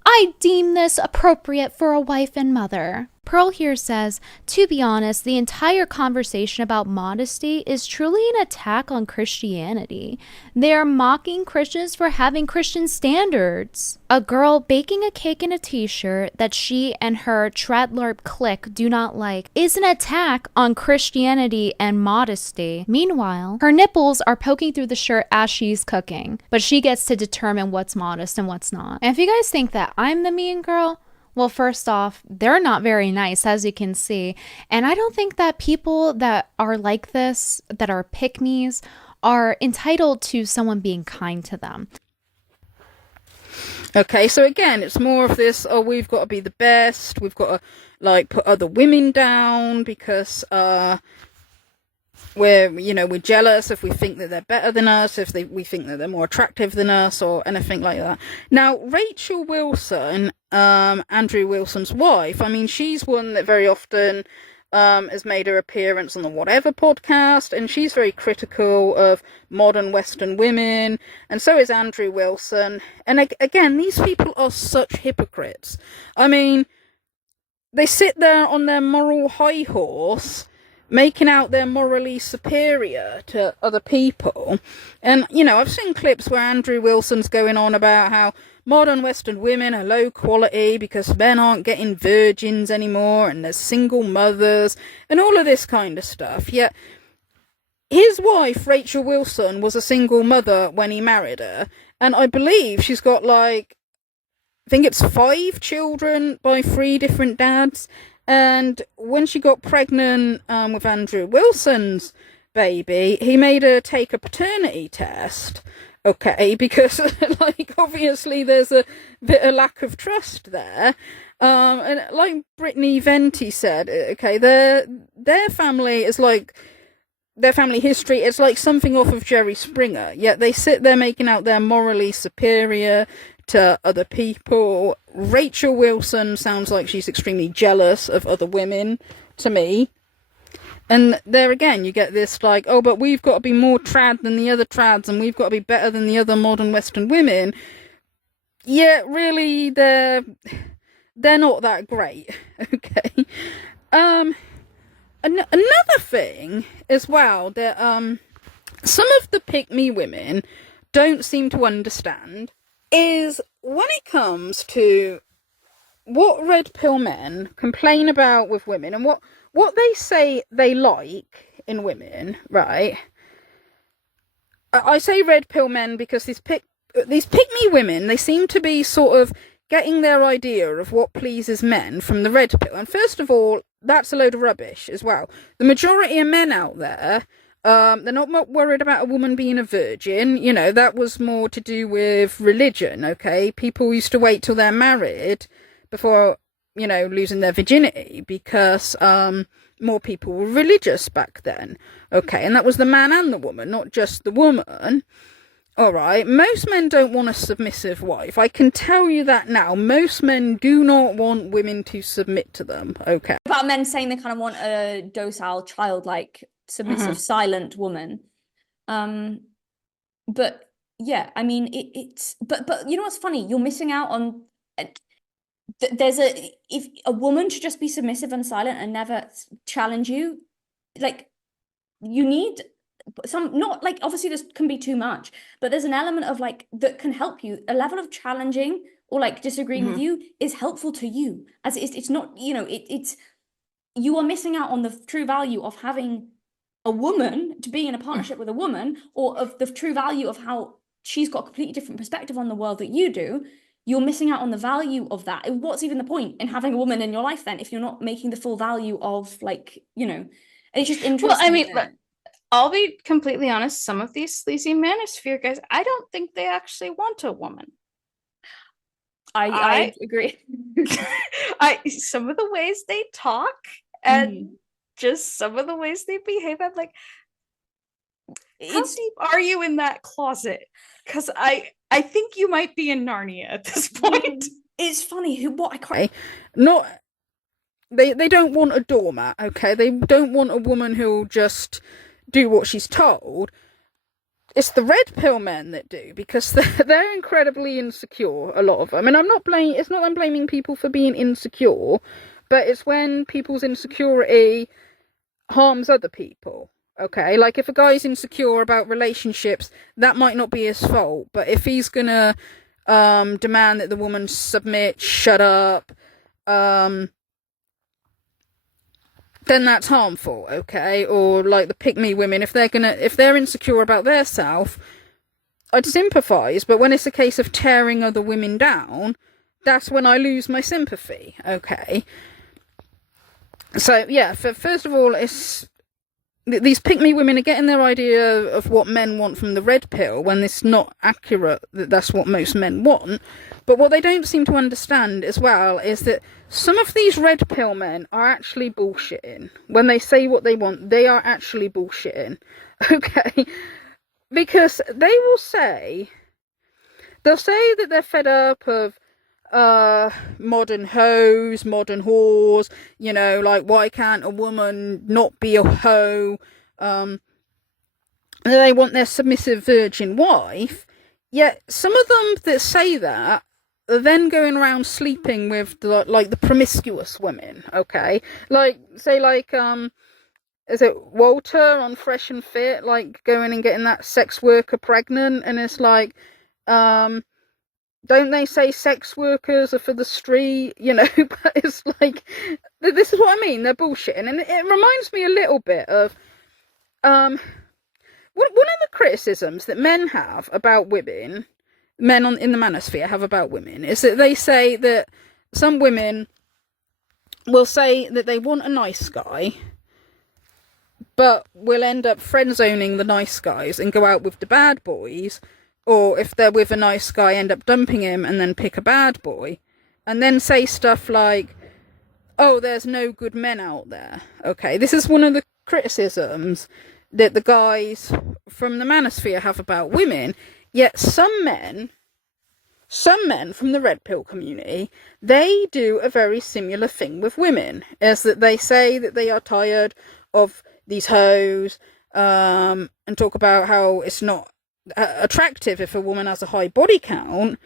I deem this appropriate for a wife and mother. Pearl here says, to be honest, the entire conversation about modesty is truly an attack on Christianity. They are mocking Christians for having Christian standards. A girl baking a cake in a t-shirt that she and her tradlarp clique do not like is an attack on Christianity and modesty. Meanwhile, her nipples are poking through the shirt as she's cooking, but she gets to determine what's modest and what's not. And if you guys think that I'm the mean girl, well, first off, they're not very nice, as you can see. And I don't think that people that are like this, that are pick-me's, are entitled to someone being kind to them. Okay, so again, it's more of this, oh, we've got to be the best, we've got to, like, put other women down because, we're jealous if we think that they're better than us, if we think that they're more attractive than us, or anything like that. Now, Rachel Wilson, Andrew Wilson's wife, I mean, she's one that very often has made her appearance on the Whatever podcast, and she's very critical of modern Western women, and so is Andrew Wilson. And again, these people are such hypocrites. I mean, they sit there on their moral high horse, making out they're morally superior to other people. And, I've seen clips where Andrew Wilson's going on about how modern Western women are low quality because men aren't getting virgins anymore and there's single mothers and all of this kind of stuff. Yet his wife, Rachel Wilson, was a single mother when he married her. And I believe she's got I think it's 5 children by 3 different dads. And when she got pregnant with Andrew Wilson's baby, he made her take a paternity test, okay, because, obviously there's a bit of lack of trust there. And like Brittany Venti said, okay, their family is their family history, it's like something off of Jerry Springer, yet they sit there making out they're morally superior to other people. Rachel Wilson sounds like she's extremely jealous of other women to me. And there again, you get this but we've got to be more trad than the other trads, and we've got to be better than the other modern Western women. Yeah, really, they're not that great. Okay. Another thing as well that some of the pick-me women don't seem to understand is when it comes to what red pill men complain about with women and what they say they like in women, right? I say red pill men because these pick-me women, they seem to be sort of getting their idea of what pleases men from the red pill. And first of all, that's a load of rubbish as well. The majority of men out there, they're not worried about a woman being a virgin. That was more to do with religion, okay? People used to wait till they're married before, losing their virginity because more people were religious back then, okay? And that was the man and the woman, not just the woman. All right, most men don't want a submissive wife. I can tell you that now. Most men do not want women to submit to them, okay? About men saying they kind of want a docile, childlike, submissive, silent woman. But yeah, I mean, it's but you know what's funny? You're missing out on. If a woman should just be submissive and silent and never challenge you, you need some, not obviously this can be too much, but there's an element of that can help you. A level of challenging or disagreeing with you is helpful to you, as it's not, it's you are missing out on the true value of having a woman, to being in a partnership with a woman, or of the true value of how she's got a completely different perspective on the world that you do. You're missing out on the value of that. What's even the point in having a woman in your life then if you're not making the full value of it's just interesting. Well, I mean, look, I'll be completely honest, some of these sleazy manosphere guys, I don't think they actually want a woman. I agree. Some of the ways they talk and just some of the ways they behave, I'm like, how deep are you in that closet? Because I think you might be in Narnia at this point. It's funny They don't want a doormat, okay? They don't want a woman who'll just do what she's told. It's the red pill men that do, because they're incredibly insecure, a lot of them. And it's not I'm blaming people for being insecure, but it's when people's insecurity harms other people. Okay, if a guy's insecure about relationships, that might not be his fault. But if he's gonna demand that the woman submit, shut up, then that's harmful. Okay, or the pick-me women, if they're insecure about their self, I'd sympathise. But when it's a case of tearing other women down, that's when I lose my sympathy. Okay, so yeah, first of all, these pick-me women are getting their idea of what men want from the red pill when it's not accurate that that's what most men want. But what they don't seem to understand as well is that some of these red pill men are actually bullshitting. When they say what they want, they are actually bullshitting. Okay? Because they'll say that they're fed up of modern hoes, modern whores, you know, like, why can't a woman not be a hoe? They want their submissive virgin wife, yet some of them that say that are then going around sleeping with the promiscuous women, okay? Like, say, like, is it Walter on Fresh and Fit, like, going and getting that sex worker pregnant, and it's like, don't they say sex workers are for the street, you know? But it's like, this is what I mean, they're bullshitting. And it reminds me a little bit of, one of the criticisms that men have about women, men in the manosphere have about women, is that they say that some women will say that they want a nice guy, but will end up friend-zoning the nice guys and go out with the bad boys, or if they're with a nice guy, end up dumping him and then pick a bad boy, and then say stuff like, oh, there's no good men out there. Okay, this is one of the criticisms that the guys from the manosphere have about women, yet some men from the red pill community, they do a very similar thing with women, is that they say that they are tired of these hoes, and talk about how it's not attractive if a woman has a high body count,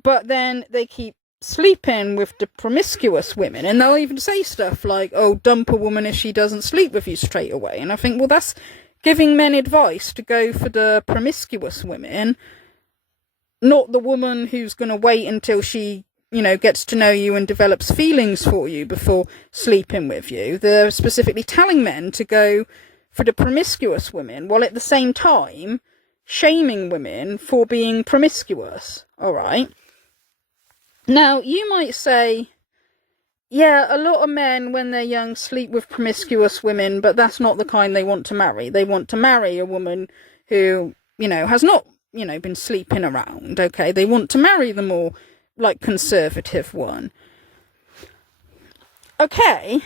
but then they keep sleeping with the promiscuous women, and they'll even say stuff like, oh, dump a woman if she doesn't sleep with you straight away. And I think, well, that's giving men advice to go for the promiscuous women, not the woman who's going to wait until she, you know, gets to know you and develops feelings for you before sleeping with you. They're specifically telling men to go for the promiscuous women, while at the same time shaming women for being promiscuous. All right. Now, you might say, yeah, a lot of men, when they're young, sleep with promiscuous women, but that's not the kind they want to marry. They want to marry a woman who, you know, has not, you know, been sleeping around, okay? They want to marry the more, like, conservative one. Okay,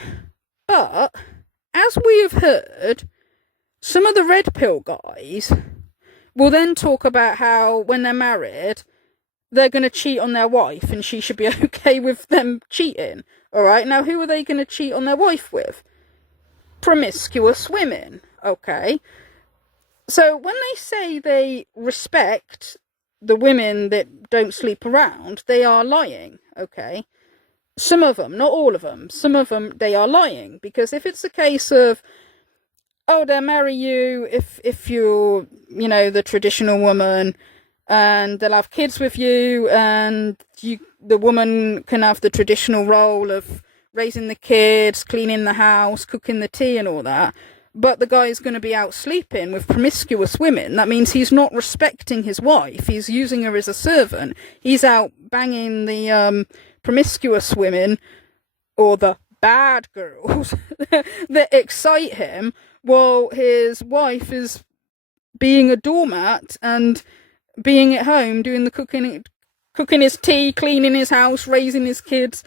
but, as we have heard, some of the red pill guys will then talk about how, when they're married, they're going to cheat on their wife and she should be okay with them cheating. Alright, now who are they going to cheat on their wife with? Promiscuous women, okay? So when they say they respect the women that don't sleep around, they are lying, okay? Some of them, not all of them, some of them, they are lying. Because if it's a case of, oh, they'll marry you if you're, you know, the traditional woman, and they'll have kids with you, and the woman can have the traditional role of raising the kids, cleaning the house, cooking the tea and all that, but the guy's going to be out sleeping with promiscuous women. That means he's not respecting his wife. He's using her as a servant. He's out banging the promiscuous women, or the bad girls, that excite him, while his wife is being a doormat and being at home, doing the cooking his tea, cleaning his house, raising his kids.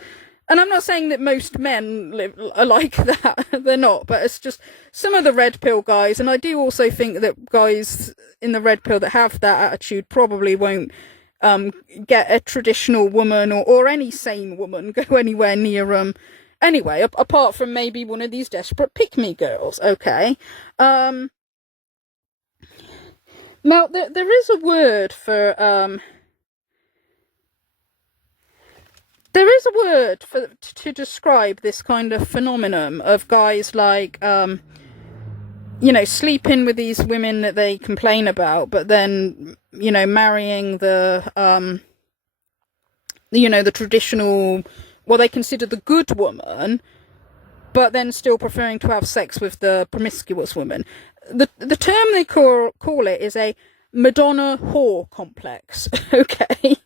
And I'm not saying that most men are like that. They're not. But it's just some of the red pill guys. And I do also think that guys in the red pill that have that attitude probably won't get a traditional woman or any sane woman go anywhere near them. Anyway, apart from maybe one of these desperate pick-me girls. Okay. Now, there is a word for, to describe this kind of phenomenon of guys like, you know, sleeping with these women that they complain about, but then, you know, marrying the, you know, the traditional, what they consider the good woman, but then still preferring to have sex with the promiscuous woman. The term they call it is a Madonna whore complex, okay?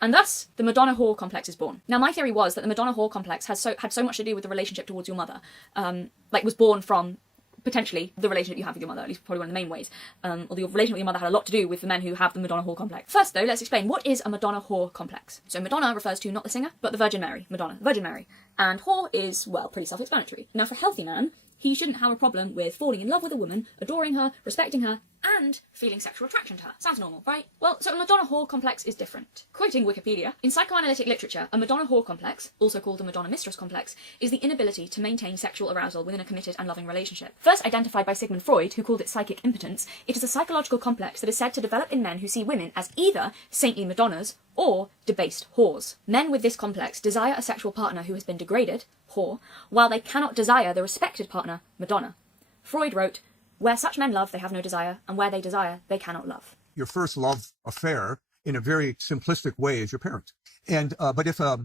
And thus, the Madonna whore complex is born. Now, my theory was that the Madonna whore complex had so much to do with the relationship towards your mother. Was born from potentially the relationship you have with your mother, at least probably one of the main ways, or the relationship with your mother had a lot to do with the men who have the Madonna whore complex. First though, let's explain what is a Madonna whore complex. So Madonna refers to not the singer, but the Virgin Mary, Madonna, Virgin Mary. And whore is, well, pretty self-explanatory. Now for a healthy man, he shouldn't have a problem with falling in love with a woman, adoring her, respecting her, and feeling sexual attraction to her. Sounds normal, right? Well, so a Madonna whore complex is different. Quoting Wikipedia, in psychoanalytic literature, a Madonna whore complex, also called a Madonna mistress complex, is the inability to maintain sexual arousal within a committed and loving relationship. First identified by Sigmund Freud, who called it psychic impotence, it is a psychological complex that is said to develop in men who see women as either saintly Madonnas or debased whores. Men with this complex desire a sexual partner who has been degraded, whore, while they cannot desire the respected partner, Madonna. Freud wrote, "Where such men love, they have no desire, and where they desire, they cannot love." Your first love affair, in a very simplistic way, is your parent. And but if a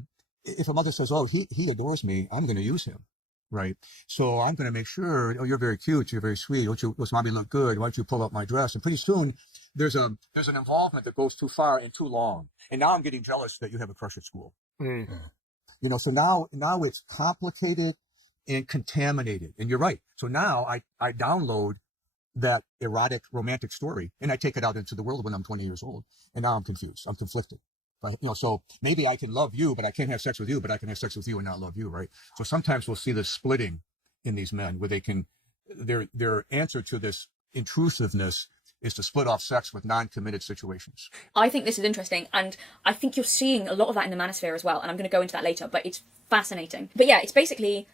mother says, "Oh, he adores me, I'm going to use him," right? So I'm going to make sure, "Oh, you're very cute, you're very sweet. Does mommy look good? Why don't you pull up my dress?" And pretty soon, there's an involvement that goes too far and too long. And now I'm getting jealous that you have a crush at school. You know, so now it's complicated and contaminated. And you're right. So now I download that erotic romantic story and I take it out into the world when I'm 20 years old. And now I'm confused. I'm conflicted. But, you know, so maybe I can love you, but I can't have sex with you, but I can have sex with you and not love you, right? So sometimes we'll see this splitting in these men where they can, their answer to this intrusiveness is to split off sex with non-committed situations. I think this is interesting, and I think you're seeing a lot of that in the manosphere as well, and I'm going to go into that later, but it's fascinating. But yeah, it's basically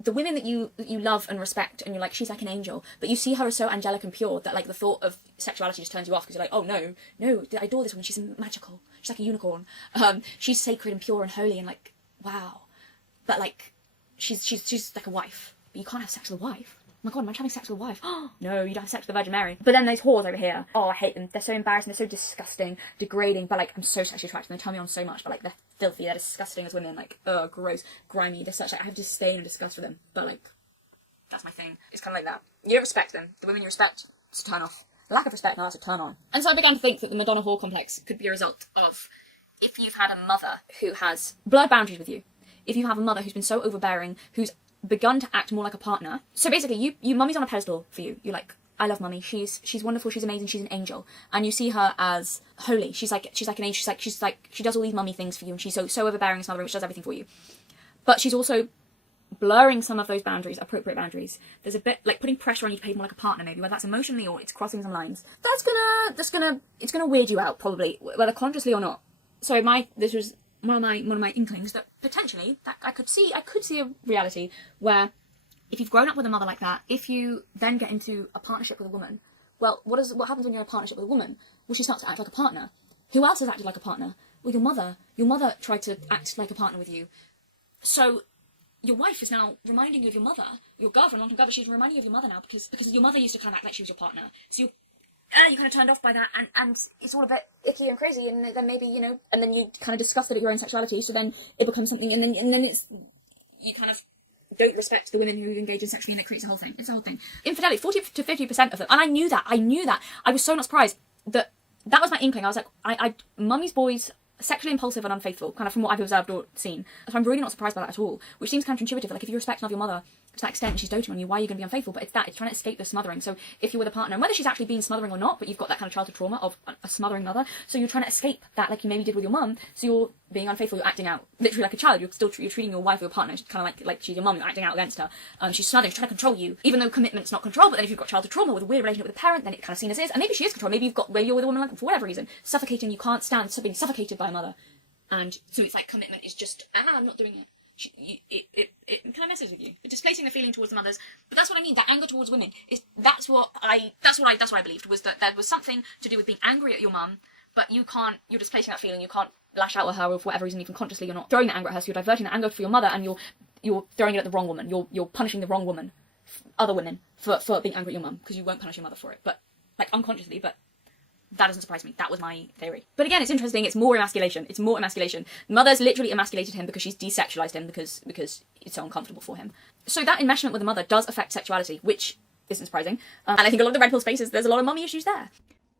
the women that you love and respect, and you're like, she's like an angel, but you see her as so angelic and pure that like the thought of sexuality just turns you off, because you're like, oh no, I adore this woman, she's magical, she's like a unicorn, she's sacred and pure and holy, and like, wow. But like, she's like a wife, but you can't have sex with a wife. Oh my god, am I having sex with a wife? Oh, no, you don't have sex with the Virgin Mary. But then those whores over here, oh, I hate them. They're so embarrassing, they're so disgusting, degrading, but like, I'm so sexually attracted. They turn me on so much, but like, they're filthy, they're disgusting as women, like, gross, grimy, they're such, like, I have disdain and disgust for them. But like, that's my thing. It's kind of like that. You don't respect them. The women you respect, it's a turn off. Lack of respect, now that's a turn on. And so I began to think that the Madonna whore complex could be a result of if you've had a mother who has blurred boundaries with you. If you have a mother who's been so overbearing, who's begun to act more like a partner. So basically, you mummy's on a pedestal for you. You're like, I love mummy. She's wonderful. She's amazing. She's an angel. And you see her as holy. She's like an angel. She's like she does all these mummy things for you, and she's so overbearing as mother, and she does everything for you. But she's also blurring some of those boundaries, appropriate boundaries. There's a bit like putting pressure on you to behave more like a partner, maybe, whether that's emotionally or it's crossing some lines. It's gonna weird you out, probably, whether consciously or not. So this was one of my inklings that potentially that I could see a reality where if you've grown up with a mother like that, if you then get into a partnership with a woman, well, what happens when you're in a partnership with a woman? Well, she starts to act like a partner. Who else has acted like a partner? Well, your mother. Your mother tried to act like a partner with you. So your wife is now reminding you of your mother, your girlfriend, long-term girlfriend, she's reminding you of your mother now because your mother used to kind of act like she was your partner. So you're kind of turned off by that, and it's all a bit icky and crazy, and then maybe, and then you kind of disgusted at your own sexuality, so then it becomes something, and then it's, you kind of don't respect the women who engage in sexually, and it creates a whole thing. It's a whole thing. Infidelity, 40 to 50% of them, and I knew that. I was so not surprised that was my inkling. I was like, mummy's boys, sexually impulsive and unfaithful, kind of from what I've observed or seen. So I'm really not surprised by that at all, which seems counterintuitive. Like, if you respect and love your mother to that extent, she's doting on you, why are you going to be unfaithful? But it's trying to escape the smothering. So if you're with a partner, and whether she's actually been smothering or not, but you've got that kind of childhood trauma of a smothering mother, so you're trying to escape that, like you maybe did with your mum, so you're being unfaithful, you're acting out literally like a child. You're treating your wife or your partner kind of like she's your mum, you're acting out against her. She's smothering, she's trying to control you, even though commitment's not control. But then if you've got childhood trauma with a weird relationship with a parent, then it kind of seen as is, and maybe she is control. Maybe you're with a woman, like, for whatever reason, suffocating, you can't stand being suffocated by a mother. And so it's like commitment is just, I'm not doing it. It kind of messes with you. It's displacing the feeling towards the mothers. But that's what I mean. That anger towards women is that's what I believed, was that there was something to do with being angry at your mum, but you're displacing that feeling. You can't lash out at her, or for whatever reason, even consciously, you're not throwing that anger at her. So you're diverting that anger for your mother, and you're throwing it at the wrong woman. You're punishing the wrong woman, other women, for being angry at your mum, because you won't punish your mother for it, but like unconsciously, but. That doesn't surprise me. That was my theory. But again, it's interesting. It's more emasculation. Mother's literally emasculated him because she's desexualized him because it's so uncomfortable for him. So that enmeshment with the mother does affect sexuality, which isn't surprising. And I think a lot of the red pill spaces, there's a lot of mummy issues there.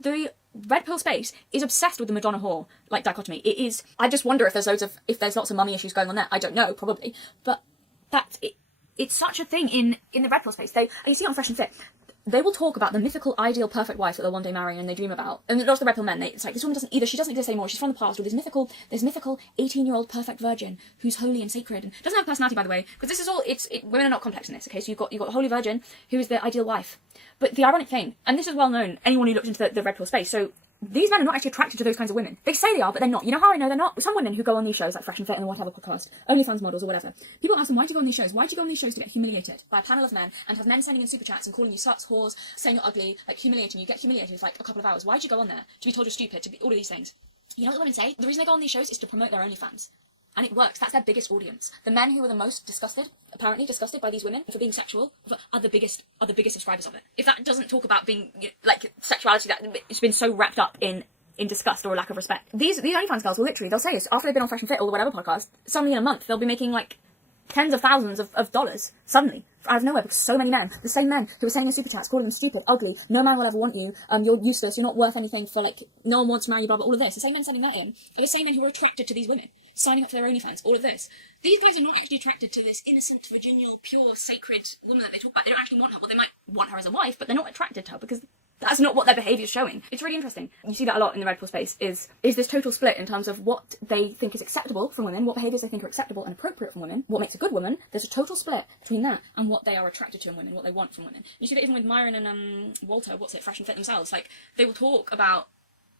The red pill space is obsessed with the Madonna whore, like, dichotomy. It is. I just wonder if there's lots of mummy issues going on there. I don't know, probably, but that's it. it's such a thing in the red pill space. You see it on Fresh and Fit. They will talk about the mythical, ideal, perfect wife that they'll one day marry and they dream about. And lots of the red pill men, it's like, this woman she doesn't exist anymore, she's from the past, or this mythical 18-year-old perfect virgin who's holy and sacred and doesn't have personality, by the way, because this is all, women are not complex in this, okay? So you've got the holy virgin who is the ideal wife. But the ironic thing, and this is well known, anyone who looks into the red pill space, so these men are not actually attracted to those kinds of women. They say they are, but they're not. You know how I know they're not? Some women who go on these shows, like Fresh and Fit and the whatever podcast, OnlyFans models or whatever, people ask them, why do you go on these shows? Why do you go on these shows to get humiliated by a panel of men and have men sending in super chats and calling you sluts, whores, saying you're ugly, like humiliating you? Get humiliated for like a couple of hours. Why do you go on there? To be told you're stupid, to be all of these things. You know what the women say? The reason they go on these shows is to promote their OnlyFans. And it works. That's their biggest audience. The men who are the most disgusted by these women for being sexual, are the biggest subscribers of it. If that doesn't talk about being, like, sexuality, that it's been so wrapped up in disgust or a lack of respect. These OnlyFans girls will literally, they'll say this, after they've been on Fresh and Fit or the whatever podcast, suddenly in a month, they'll be making, like, tens of thousands of dollars, suddenly, out of nowhere, because so many men, the same men who are sending in super chats, calling them stupid, ugly, no man will ever want you, you're useless, you're not worth anything for, like, no one wants to marry you, blah, blah, all of this. The same men sending that in are the same men who are attracted to these women, signing up for their OnlyFans, all of this. These guys are not actually attracted to this innocent, virginal, pure, sacred woman that they talk about. They don't actually want her. Well, they might want her as a wife, but they're not attracted to her because that's not what their behaviour is showing. It's really interesting. You see that a lot in the red pill space, is this total split in terms of what they think is acceptable from women, what behaviours they think are acceptable and appropriate from women, what makes a good woman. There's a total split between that and what they are attracted to in women, what they want from women. You see that even with Myron and Walter, Fresh and Fit themselves. Like, they will talk about,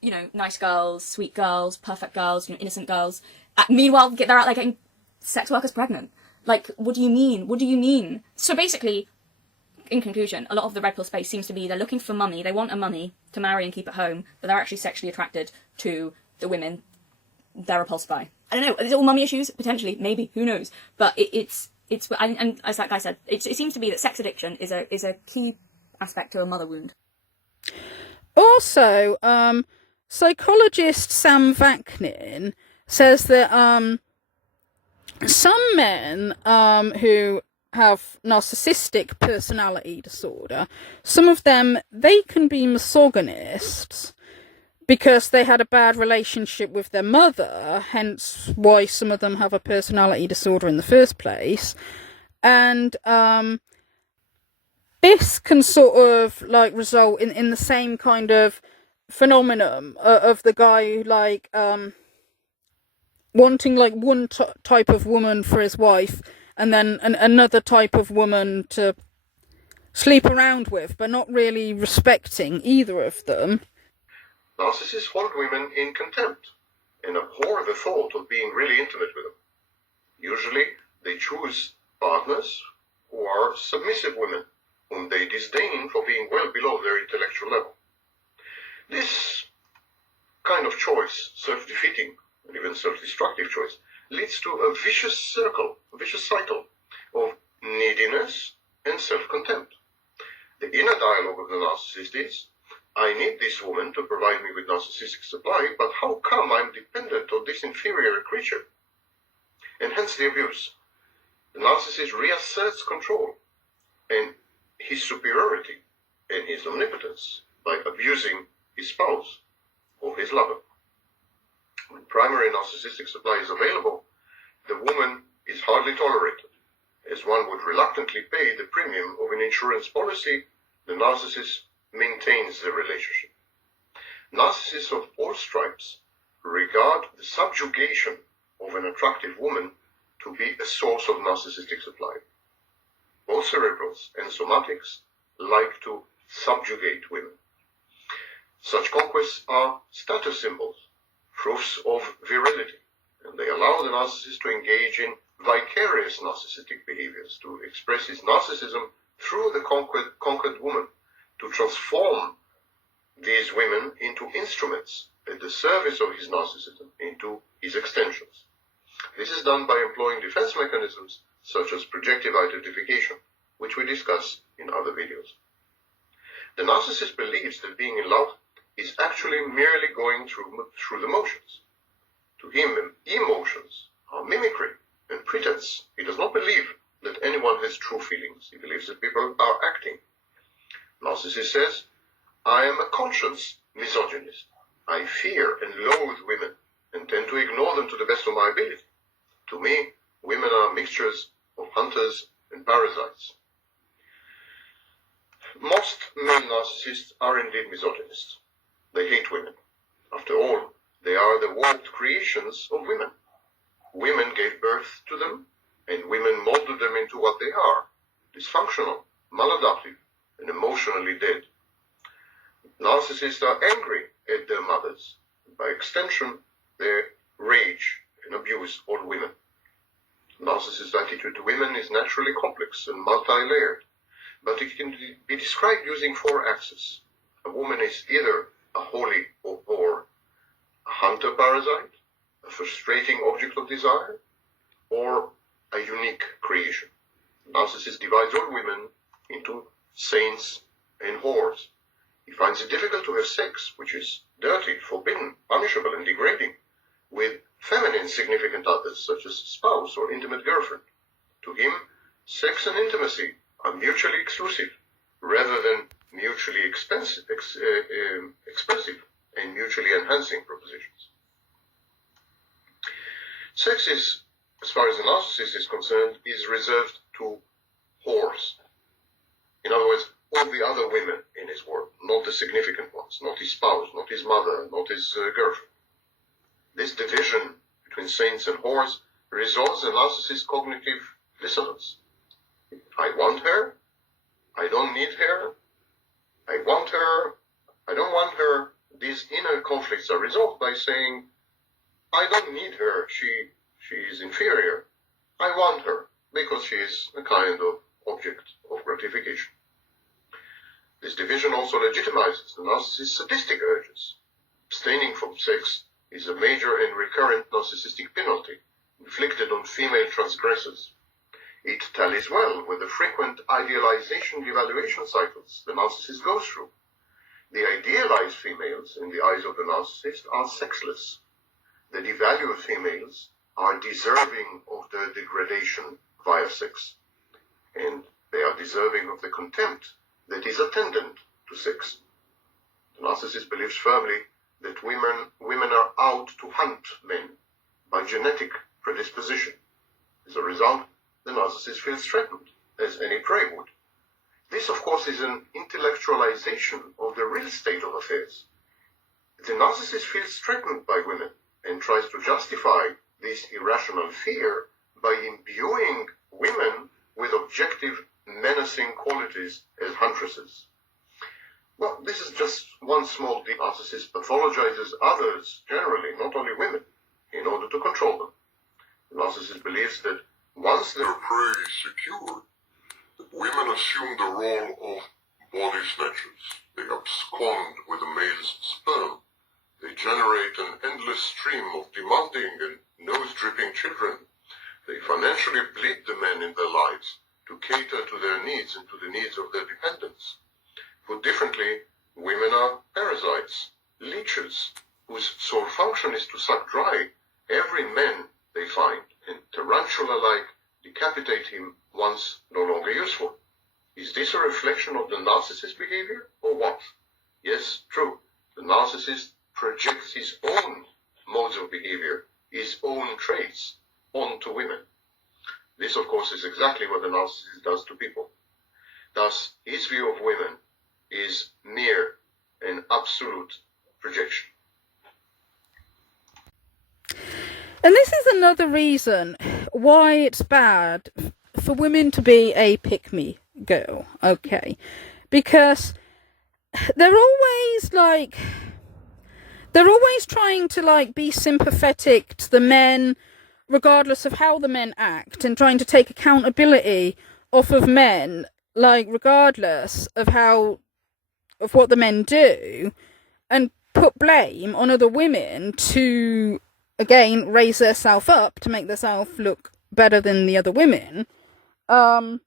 you know, nice girls, sweet girls, perfect girls, you know, innocent girls. Meanwhile, they're out there getting sex workers pregnant. Like, what do you mean? What do you mean? So basically, in conclusion, a lot of the red pill space seems to be they're looking for mummy, they want a mummy to marry and keep at home, but they're actually sexually attracted to the women they're repulsed by. I don't know, is it all mummy issues? Potentially, maybe, who knows? But it's and as that guy said, it seems to be that sex addiction is a key aspect to a mother wound. Also, psychologist Sam Vaknin says that some men who have narcissistic personality disorder, some of them, they can be misogynists because they had a bad relationship with their mother, hence why some of them have a personality disorder in the first place. And this can sort of like result in the same kind of phenomenon of the guy who like wanting like one type of woman for his wife and then another type of woman to sleep around with, but not really respecting either of them. Narcissists hold women in contempt and abhor the thought of being really intimate with them. Usually, they choose partners who are submissive women, whom they disdain for being well below their intellectual level. This kind of choice, self-defeating and even self-destructive choice, leads to a vicious circle, a vicious cycle of neediness and self-contempt. The inner dialogue of the narcissist is, I need this woman to provide me with narcissistic supply, but how come I'm dependent on this inferior creature? And hence the abuse. The narcissist reasserts control and his superiority and his omnipotence by abusing his spouse or his lover. When primary narcissistic supply is available, the woman is hardly tolerated. As one would reluctantly pay the premium of an insurance policy, the narcissist maintains the relationship. Narcissists of all stripes regard the subjugation of an attractive woman to be a source of narcissistic supply. Both cerebrals and somatics like to subjugate women. Such conquests are status symbols, proofs of virility, and they allow the narcissist to engage in vicarious narcissistic behaviors, to express his narcissism through the conquered woman, to transform these women into instruments at the service of his narcissism, into his extensions. This is done by employing defense mechanisms such as projective identification, which we discuss in other videos. The narcissist believes that being in love is actually merely going through the motions. To him, emotions are mimicry and pretense. He does not believe that anyone has true feelings. He believes that people are acting. Narcissist says, I am a conscious misogynist. I fear and loathe women and tend to ignore them to the best of my ability. To me, women are mixtures of hunters and parasites. Most male narcissists are indeed misogynists. They hate women. After all, they are the warped creations of women. Women gave birth to them, and women molded them into what they are: dysfunctional, maladaptive, and emotionally dead. Narcissists are angry at their mothers. By extension, they rage and abuse all women. Narcissist attitude to women is naturally complex and multi-layered, but it can be described using 4 axes. A woman is either a holy or whore, a hunter parasite, a frustrating object of desire, or a unique creation. Narcissist divides all women into saints and whores. He finds it difficult to have sex, which is dirty, forbidden, punishable, and degrading, with feminine significant others, such as spouse or intimate girlfriend. To him, sex and intimacy are mutually exclusive, rather than mutually expressive and mutually enhancing propositions. Sex is, as far as the narcissist is concerned, is reserved to whores. In other words, all the other women in his world, not the significant ones, not his spouse, not his mother, not his girlfriend. This division between saints and whores resolves the narcissist's cognitive dissonance. I want her, I don't need her, I want her, I don't want her. These inner conflicts are resolved by saying, I don't need her, she is inferior. I want her, because she is a kind of object of gratification. This division also legitimizes the narcissist's sadistic urges. Abstaining from sex is a major and recurrent narcissistic penalty inflicted on female transgressors. It tallies well with the frequent idealization devaluation cycles the narcissist goes through. The idealized females, in the eyes of the narcissist, are sexless. The devalued females are deserving of their degradation via sex, and they are deserving of the contempt that is attendant to sex. The narcissist believes firmly that women are out to hunt men by genetic predisposition. As a result, the narcissist feels threatened, as any prey would. This, of course, is an intellectualization of the real state of affairs. The narcissist feels threatened by women and tries to justify this irrational fear by imbuing women with objective, menacing qualities as huntresses. Well, this is just one small deep. Narcissist pathologizes others generally, not only women, in order to control them. The narcissist believes that once their prey is secured, that women assume the role of body snatchers. They abscond with the male's sperm. They generate an endless stream of demanding and nose-dripping children. They financially bleed the men in their lives to cater to their needs and to the needs of their dependents. Put differently, women are parasites, leeches, whose sole function is to suck dry every man they find and tarantula-like decapitate him once no longer useful. Is this a reflection of the narcissist's behavior, or what? Yes, true. The narcissist projects his own modes of behavior, his own traits, onto women. This, of course, is exactly what the narcissist does to people. Thus, his view of women is mere and absolute projection. And this is another reason why it's bad for women to be a pick-me girl, okay? Because they're always trying to be sympathetic to the men, regardless of how the men act, and trying to take accountability off of men, regardless of what the men do, and put blame on other women to, again, raise themselves up to make themselves look better than the other women. But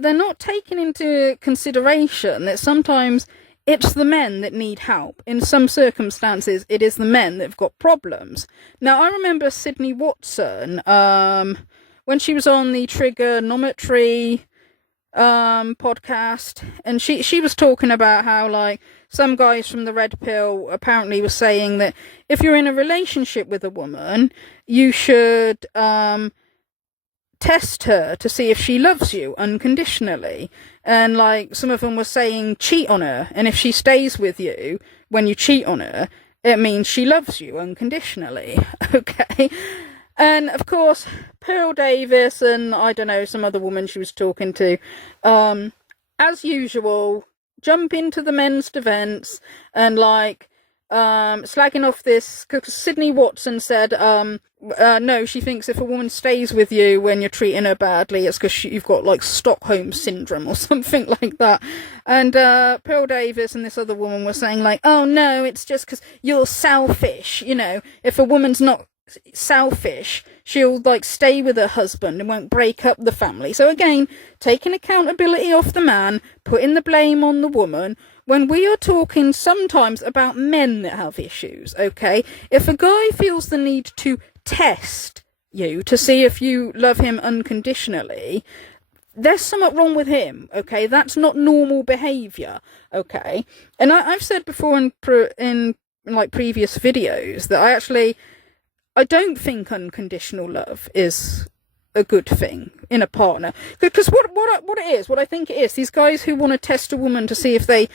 they're not taking into consideration that sometimes it's the men that need help. In some circumstances, it is the men that have got problems. Now, I remember Sydney Watson, when she was on the Trigonometry podcast, and she was talking about how, some guys from the Red Pill apparently were saying that if you're in a relationship with a woman, you should test her to see if she loves you unconditionally. And like some of them were saying, cheat on her, and if she stays with you when you cheat on her, it means she loves you unconditionally. Okay. And of course, Pearl Davis and I don't know, some other woman she was talking to, as usual, jump into the men's defense and like slagging off this, because Sydney Watson said no, she thinks if a woman stays with you when you're treating her badly, it's because you've got like Stockholm syndrome or something like that. And Pearl Davis and this other woman were saying like, oh no, it's just because you're selfish. You know, if a woman's not selfish, she'll like stay with her husband and won't break up the family. So again, taking accountability off the man, putting the blame on the woman, when we are talking sometimes about men that have issues. Okay, if a guy feels the need to test you to see if you love him unconditionally, there's something wrong with him. Okay, that's not normal behavior. Okay, and I've said before in like previous videos that I don't think unconditional love is a good thing in a partner, because what I think it is, these guys who want to test a woman to see if the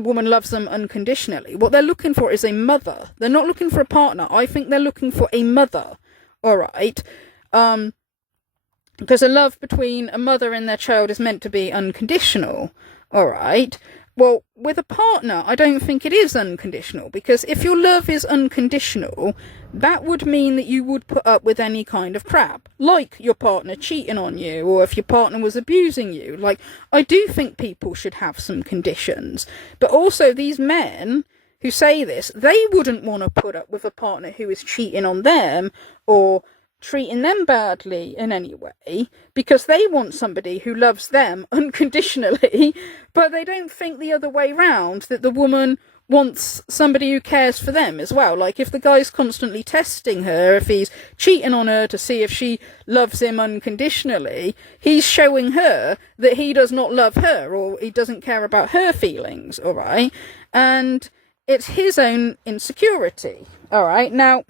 woman loves them unconditionally, what they're looking for is a mother. They're not looking for a partner. I think they're looking for a mother. All right, because a love between a mother and their child is meant to be unconditional. All right. Well, with a partner, I don't think it is unconditional, because if your love is unconditional, that would mean that you would put up with any kind of crap, like your partner cheating on you, or if your partner was abusing you. Like, I do think people should have some conditions, but also these men who say this, they wouldn't want to put up with a partner who is cheating on them or treating them badly in any way, because they want somebody who loves them unconditionally, but they don't think the other way round, that the woman wants somebody who cares for them as well. Like, if the guy's constantly testing her, if he's cheating on her to see if she loves him unconditionally, he's showing her that he does not love her, or he doesn't care about her feelings, all right? And it's his own insecurity, all right? Now,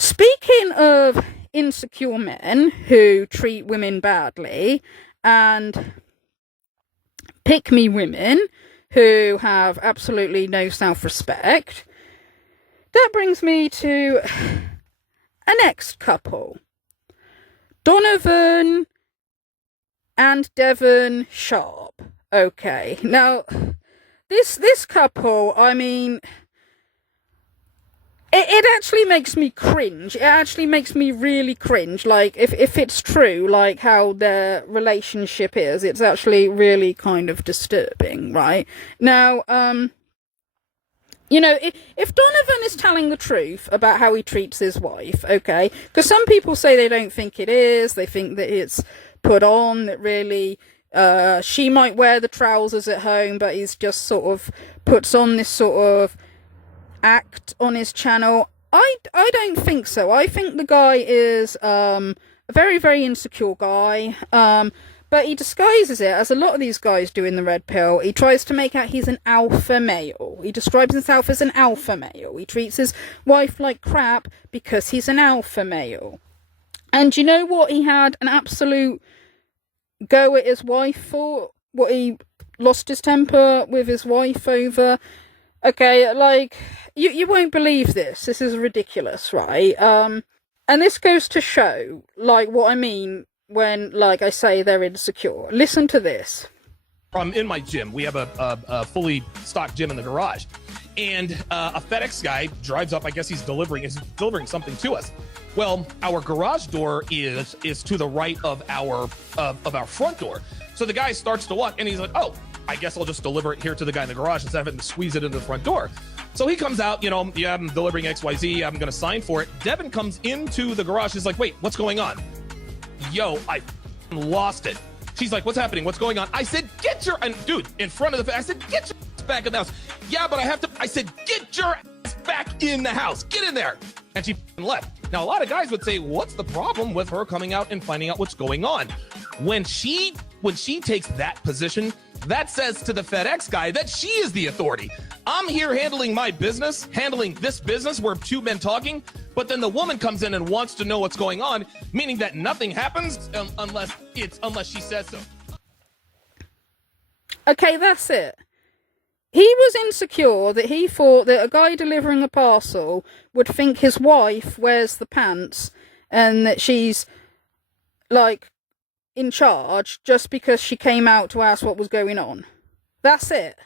speaking of insecure men who treat women badly and pick-me women who have absolutely no self-respect, that brings me to a next couple. Donovan and Devon Sharp. Okay, now, this couple, I mean, it actually makes me cringe. It actually makes me really cringe. Like, if it's true, like how their relationship is, it's actually really kind of disturbing, right? Now, you know, if Donovan is telling the truth about how he treats his wife, okay, because some people say they don't think it is, they think that it's put on, that really, she might wear the trousers at home, but he's just sort of puts on this sort of act on his channel. I don't think so. I think the guy is a very, very insecure guy, but he disguises it, as a lot of these guys do in the red pill. He tries to make out he's an alpha male. He describes himself as an alpha male. He treats his wife like crap because he's an alpha male. And you know what he had an absolute go at his wife for? What he lost his temper with his wife over? Okay, like, you won't believe this. This is ridiculous, right? And this goes to show, like, what I mean when, like, I say they're insecure. Listen to this. I'm in my gym. We have a fully stocked gym in the garage. And a FedEx guy drives up. I guess he's delivering something to us. Well, our garage door is to the right of our front door. So the guy starts to walk, and he's like, oh, I guess I'll just deliver it here to the guy in the garage instead of having to squeeze it into the front door. So he comes out, you know, yeah, I'm delivering XYZ. I'm going to sign for it. Devin comes into the garage. He's like, wait, what's going on? Yo, I lost it. She's like, what's happening? What's going on? I said, get your, and dude, in front of the, I said, get your ass back in the house. Yeah, but I have to, I said, get your ass back in the house. Get in there. And she left. Now, a lot of guys would say, what's the problem with her coming out and finding out what's going on? When she takes that position, that says to the FedEx guy that she is the authority. I'm here handling my business, handling this business where two men talking, but then the woman comes in and wants to know what's going on, meaning that nothing happens unless she says so. Okay, that's it. He was insecure that he thought that a guy delivering a parcel would think his wife wears the pants and that she's, like, in charge just because she came out to ask what was going on. That's it.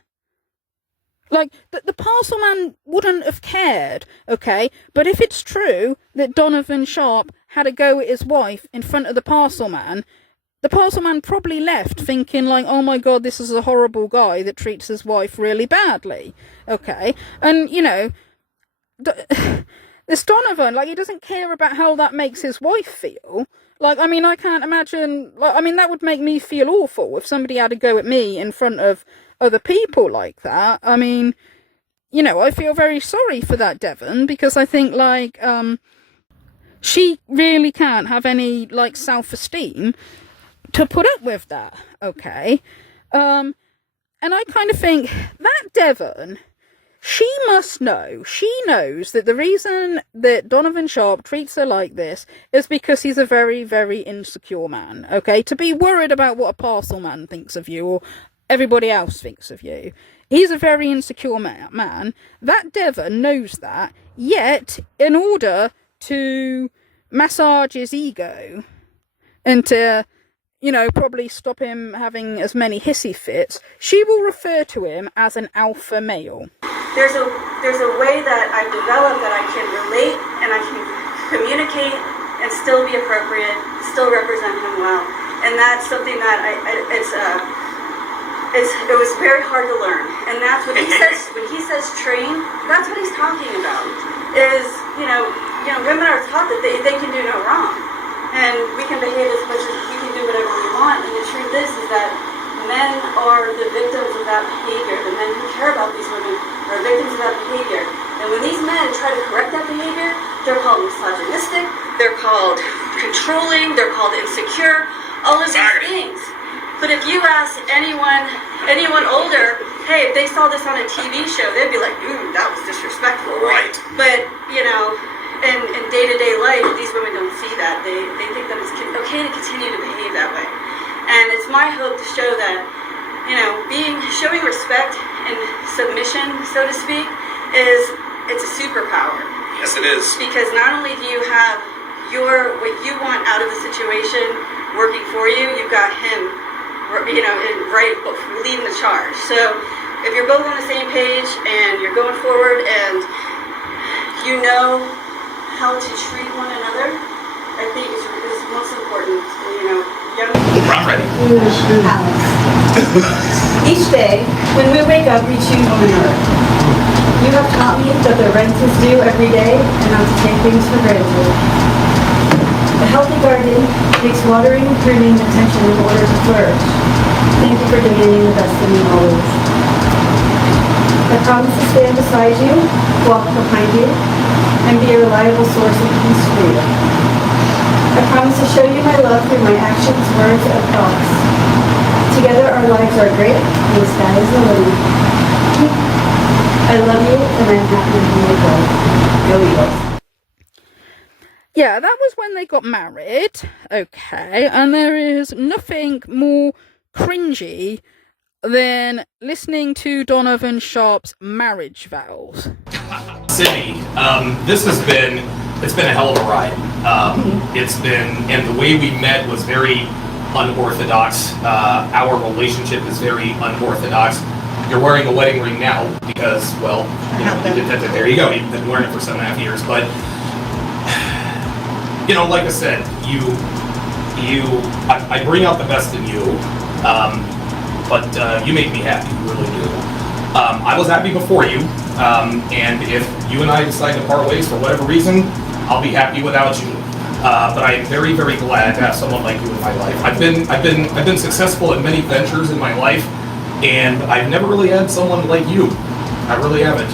Like, the parcel man wouldn't have cared, okay? But if it's true that Donovan Sharp had a go at his wife in front of the parcel man probably left thinking, like, oh my god, this is a horrible guy that treats his wife really badly, okay? And, you know, this Donovan, like, he doesn't care about how that makes his wife feel. Like, I mean, I can't imagine, like, I mean, that would make me feel awful if somebody had a go at me in front of other people like that. I mean, you know, I feel very sorry for that Devon, because I think, like, she really can't have any, like, self-esteem to put up with that, okay? And I kind of think, that Devon, she must know, she knows that the reason that Donovan Sharp treats her like this is because he's a very, very insecure man, okay? To be worried about what a parcel man thinks of you, or everybody else thinks of you. He's a very insecure man. That Devon knows that, yet, in order to massage his ego, and to, you know, probably stop him having as many hissy fits, she will refer to him as an alpha male. There's a way that I've developed that I can relate and I can communicate and still be appropriate, still represent him well, and that's something that it was very hard to learn. And that's when he says train, that's what he's talking about. Is you know women are taught that they can do no wrong, and we can behave as much as we can do whatever we want. And the truth is that men are the victims of that behavior. The men who care about these women are victims of that behavior. And when these men try to correct that behavior, they're called misogynistic, they're called controlling, they're called insecure, all of these things. But if you ask anyone older, hey, if they saw this on a TV show, they'd be like, ooh, that was disrespectful. Right. But, you know, in day-to-day life, these women don't see that. They think that it's okay to continue to behave that way. And it's my hope to show that, you know, showing respect and submission, so to speak, it's a superpower. Yes, it is. Because not only do you have what you want out of the situation working for you, you've got him, you know, leading the charge. So if you're both on the same page and you're going forward and you know how to treat one another, I think is most important. You know, young people. I'm ready. Each day, when we wake up, we choose one another. You have taught me that the rent is due every day and not to take things for granted. A healthy garden takes watering, pruning, and attention in order to flourish. Thank you for demanding the best of me always. I promise to stand beside you, walk behind you, and be a reliable source of peace for you. I promise to show you my love through my actions, words, and thoughts. Together our lives are great, and the sky is the limit. I love you, and I'm happy to be your wife. Go Eagles. Yeah, that was when they got married, okay, and there is nothing more cringy than listening to Donovan Sharp's marriage vows. Sydney, it's been a hell of a ride. And the way we met was very unorthodox. Our relationship is very unorthodox. You're wearing a wedding ring now because, well, you know, there you go. You've been wearing it for 7.5 years, but you know, like I said, I bring out the best in you, but you make me happy, you really do. I was happy before you, and if you and I decide to part ways for whatever reason, I'll be happy without you. But I am very, very glad to have someone like you in my life. I've been successful in many ventures in my life, and I've never really had someone like you. I really haven't.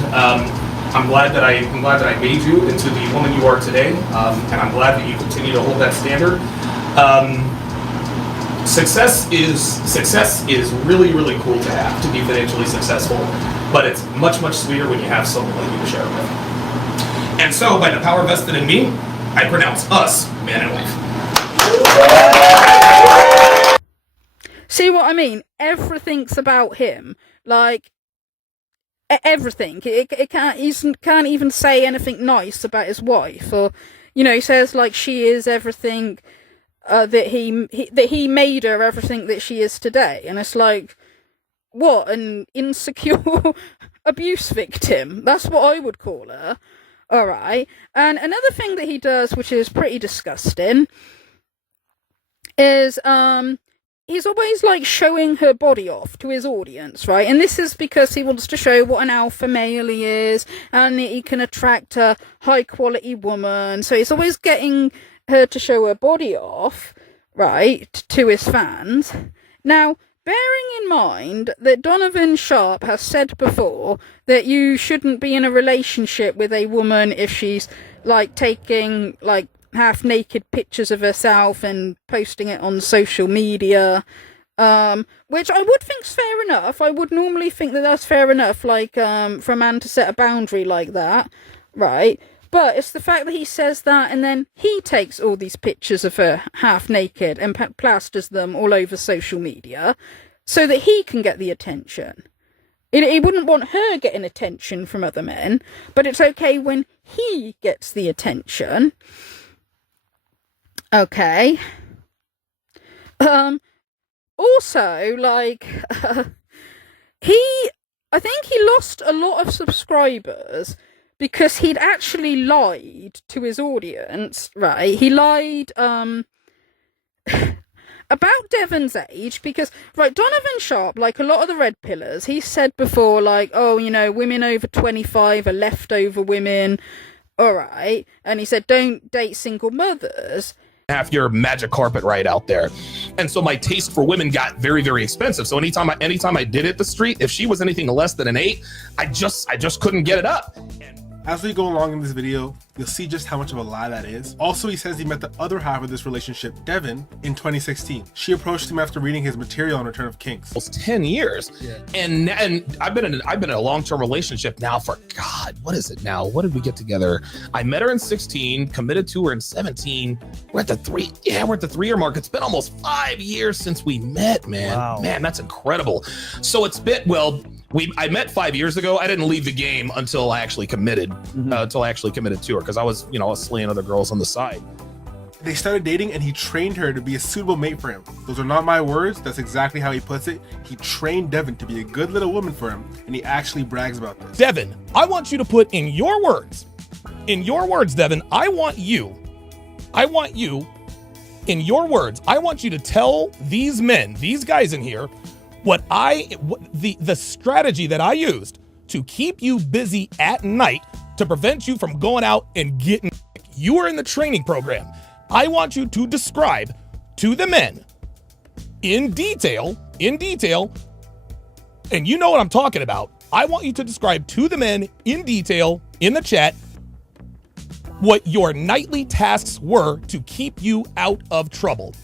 I'm glad that I made you into the woman you are today, and I'm glad that you continue to hold that standard. success is really, really cool to have, to be financially successful, but it's much, much sweeter when you have someone like you to share it with. And so, by the power vested in me, I pronounce us man and wife. See what I mean? Everything's about him. Like, everything. He can't even say anything nice about his wife. Or, you know, he says, like, she is everything that he made her everything that she is today. And it's like, what? An insecure abuse victim? That's what I would call her. Alright. And another thing that he does, which is pretty disgusting, is, he's always, like, showing her body off to his audience, right? And this is because he wants to show what an alpha male he is, and he can attract a high-quality woman. So he's always getting her to show her body off, right, to his fans. Now, bearing in mind that Donovan Sharp has said before that you shouldn't be in a relationship with a woman if she's, like, taking, like, half-naked pictures of herself and posting it on social media, which I would think's fair enough. I would normally think that that's fair enough, like, for a man to set a boundary like that, right? But it's the fact that he says that and then he takes all these pictures of her half-naked and plasters them all over social media so that he can get the attention. He wouldn't want her getting attention from other men, but it's okay when he gets the attention. Okay. Also, like, I think he lost a lot of subscribers because he'd actually lied to his audience, right? He lied, about Devon's age, because, right, Donovan Sharp, like a lot of the Red Pillars, he said before, like, oh, you know, women over 25 are leftover women, alright, and he said, don't date single mothers. Have your magic carpet right out there. And so my taste for women got very, very expensive. So anytime I did hit the street, if she was anything less than an 8, I just couldn't get it up. As we go along in this video, you'll see just how much of a lie that is. Also, he says he met the other half of this relationship, Devin, in 2016. She approached him after reading his material on Return of Kinks. Almost 10 years. Yeah. And I've been in a long-term relationship now for, God, what is it now? What did we get together? I met her in 16, committed to her in 17. We're at the 3-year mark. It's been almost 5 years since we met, man. Wow. Man, that's incredible. So it's been, well, I met 5 years ago. I didn't leave the game until I actually committed, to her, because I was slaying other girls on the side. They started dating and he trained her to be a suitable mate for him. Those are not my words. That's exactly how he puts it. He trained Devin to be a good little woman for him, and he actually brags about this. Devin, I want you to put in your words, Devin, I want you, in your words, I want you to tell these men, these guys in here, the strategy that I used to keep you busy at night to prevent you from going out and getting. You are in the training program. I want you to describe to the men in detail, and you know what I'm talking about. I want you to describe to the men in detail in the chat what your nightly tasks were to keep you out of trouble.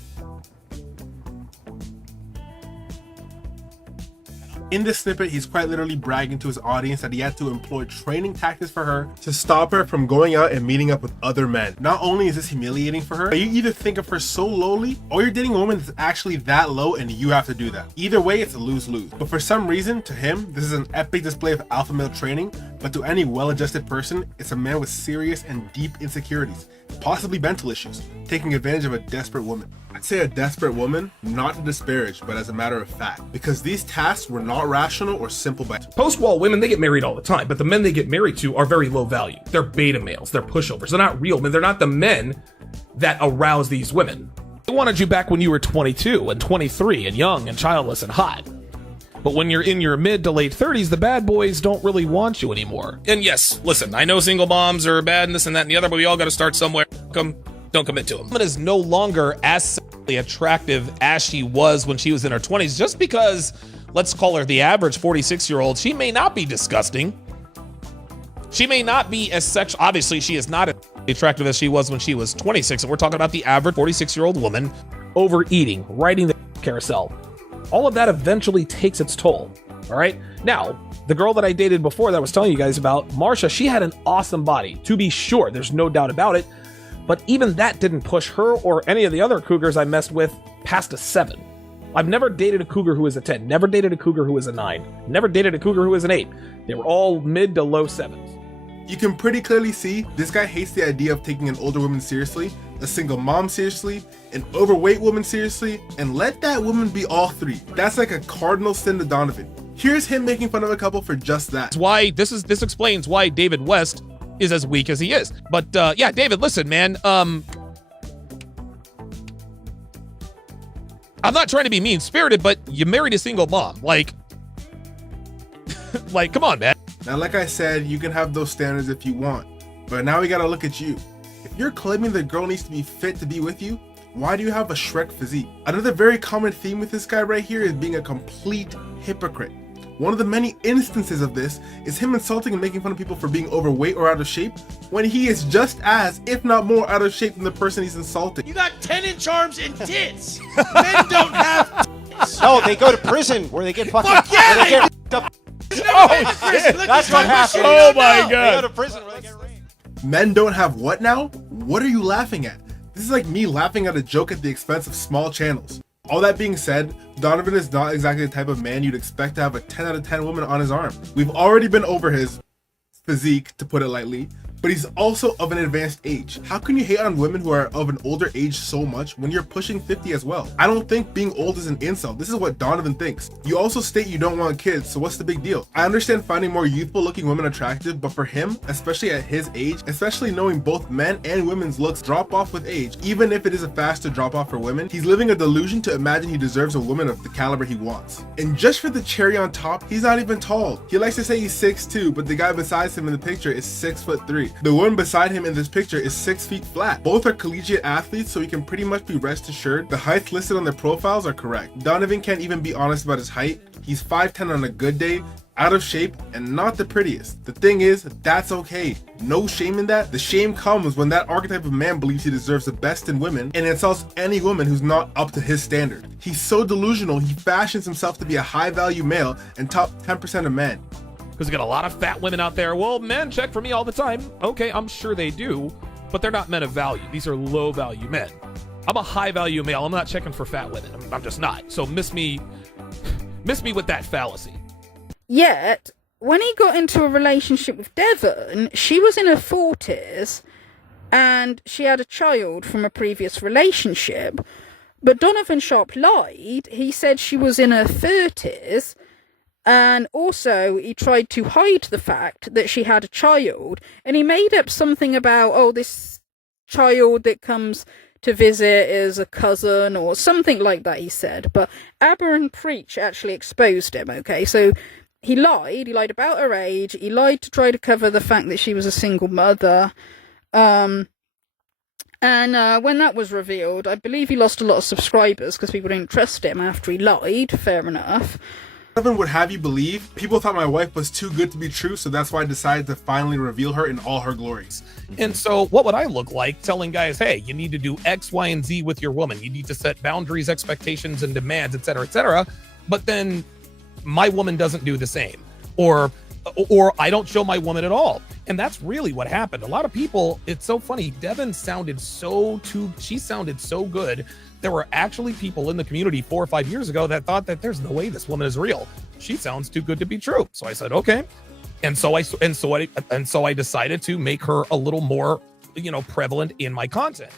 In this snippet, he's quite literally bragging to his audience that he had to employ training tactics for her to stop her from going out and meeting up with other men. Not only is this humiliating for her, but you either think of her so lowly, or you're dating a woman that's actually that low and you have to do that. Either way, it's a lose-lose. But for some reason, to him, this is an epic display of alpha male training, but to any well-adjusted person, it's a man with serious and deep insecurities, possibly mental issues, taking advantage of a desperate woman. I'd say a desperate woman, not to disparage, but as a matter of fact, because these tasks were not rational or simple by post-wall women, they get married all the time, but the men they get married to are very low value. They're beta males, they're pushovers, they're not real men, they're not the men that arouse these women. They wanted you back when you were 22 and 23 and young and childless and hot. But when you're in your mid to late 30s, the bad boys don't really want you anymore. And yes, listen, I know single moms are bad and this and that and the other, but we all got to start somewhere. Don't commit to them. Woman is no longer as sexually attractive as she was when she was in her 20s, just because, let's call her the average 46-year-old, she may not be disgusting. She may not be as sexual. Obviously, she is not as attractive as she was when she was 26, and we're talking about the average 46-year-old woman. overeating, riding the carousel. All of that eventually takes its toll. All right. Now, the girl that I dated before that I was telling you guys about, Marsha, she had an awesome body, to be sure. There's no doubt about it. But even that didn't push her or any of the other cougars I messed with past a 7. I've never dated a cougar who was a 10, never dated a cougar who was a 9, never dated a cougar who was an 8. They were all mid to low 7s. You can pretty clearly see this guy hates the idea of taking an older woman seriously, a single mom seriously, an overweight woman seriously, and let that woman be all 3. That's like a cardinal sin to Donovan. Here's him making fun of a couple for just that. That's why this explains why David West is as weak as he is. But yeah, David, listen, man. I'm not trying to be mean-spirited, but you married a single mom. Like, come on, man. Now, like I said, you can have those standards if you want, but now we gotta look at you. If you're claiming the girl needs to be fit to be with you, why do you have a Shrek physique? Another very common theme with this guy right here is being a complete hypocrite. One of the many instances of this is him insulting and making fun of people for being overweight or out of shape when he is just as, if not more, out of shape than the person he's insulting. You got 10-inch arms and tits. Men don't have tits. No, they go to prison where they get fucking. Fuck yeah, where they get f***ed up. Oh, shit, that's what happened. Oh my They go god. to prison where they get raped. Men don't have what now? What are you laughing at? This is like me laughing at a joke at the expense of small channels. All that being said, Donovan is not exactly the type of man you'd expect to have a 10 out of 10 woman on his arm. We've already been over his physique, to put it lightly, but he's also of an advanced age. How can you hate on women who are of an older age so much when you're pushing 50 as well? I don't think being old is an insult. This is what Donovan thinks. You also state you don't want kids, so what's the big deal? I understand finding more youthful looking women attractive, but for him, especially at his age, especially knowing both men and women's looks drop off with age, even if it is a faster drop off for women, he's living a delusion to imagine he deserves a woman of the caliber he wants. And just for the cherry on top, he's not even tall. He likes to say he's 6'2", but the guy beside him in the picture is 6'3". The woman beside him in this picture is 6 feet flat. Both are collegiate athletes, so he can pretty much be rest assured the heights listed on their profiles are correct. Donovan can't even be honest about his height. He's 5'10" on a good day, out of shape, and not the prettiest. The thing is, that's okay. No shame in that. The shame comes when that archetype of man believes he deserves the best in women and insults any woman who's not up to his standard. He's so delusional, he fashions himself to be a high-value male and top 10% of men. Because we got a lot of fat women out there. Well, men check for me all the time. Okay, I'm sure they do, but they're not men of value. These are low-value men. I'm a high-value male. I'm not checking for fat women. I'm just not. So miss me with that fallacy. Yet, when he got into a relationship with Devon, she was in her 40s, and she had a child from a previous relationship. But Donovan Sharp lied. He said she was in her 30s. And also, he tried to hide the fact that she had a child, and he made up something about, oh, this child that comes to visit is a cousin, or something like that, he said. But Aber and Preach actually exposed him, okay? So he lied about her age, he lied to try to cover the fact that she was a single mother. And when that was revealed, I believe he lost a lot of subscribers because people didn't trust him after he lied, fair enough. Donovan would have you believe people thought my wife was too good to be true, so that's why I decided to finally reveal her in all her glories. And so what would I look like telling guys, hey, you need to do X, Y, and Z with your woman. You need to set boundaries, expectations, and demands, etc., etc. But then my woman doesn't do the same. Or I don't show my woman at all. And that's really what happened. A lot of people, it's so funny. Devin sounded she sounded so good. There were actually people in the community 4 or 5 years ago that thought that there's no way this woman is real. She sounds too good to be true. So I said, okay. And so I decided to make her a little more, prevalent in my content.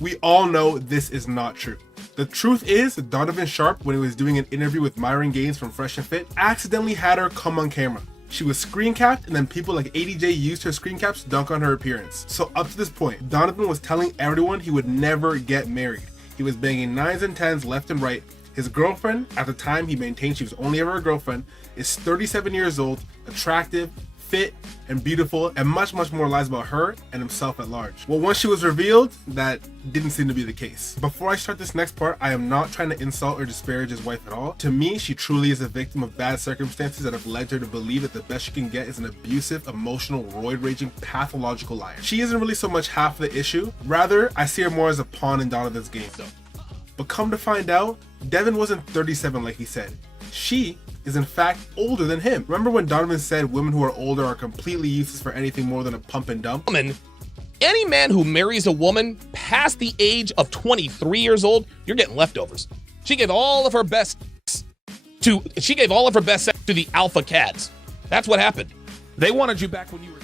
We all know this is not true. The truth is, Donovan Sharp, when he was doing an interview with Myron Gaines from Fresh and Fit, accidentally had her come on camera. She was screen capped, and then people like ADJ used her screen caps to dunk on her appearance. So up to this point, Donovan was telling everyone he would never get married. He was banging 9s and 10s left and right. His girlfriend, at the time he maintained she was only ever a girlfriend, is 37 years old, attractive, fit, and beautiful, and much, much more lies about her and himself at large. Well, once she was revealed, that didn't seem to be the case. Before I start this next part, I am not trying to insult or disparage his wife at all. To me, she truly is a victim of bad circumstances that have led her to believe that the best she can get is an abusive, emotional, roid-raging, pathological liar. She isn't really so much half the issue. Rather, I see her more as a pawn in Donovan's game. But come to find out, Devin wasn't 37 like he said. She is in fact older than him. Remember when Donovan said women who are older are completely useless for anything more than a pump and dump? Any man who marries a woman past the age of 23 years old, you're getting leftovers. She gave all of her best sex to the alpha cats. That's what happened. They wanted you back when you were.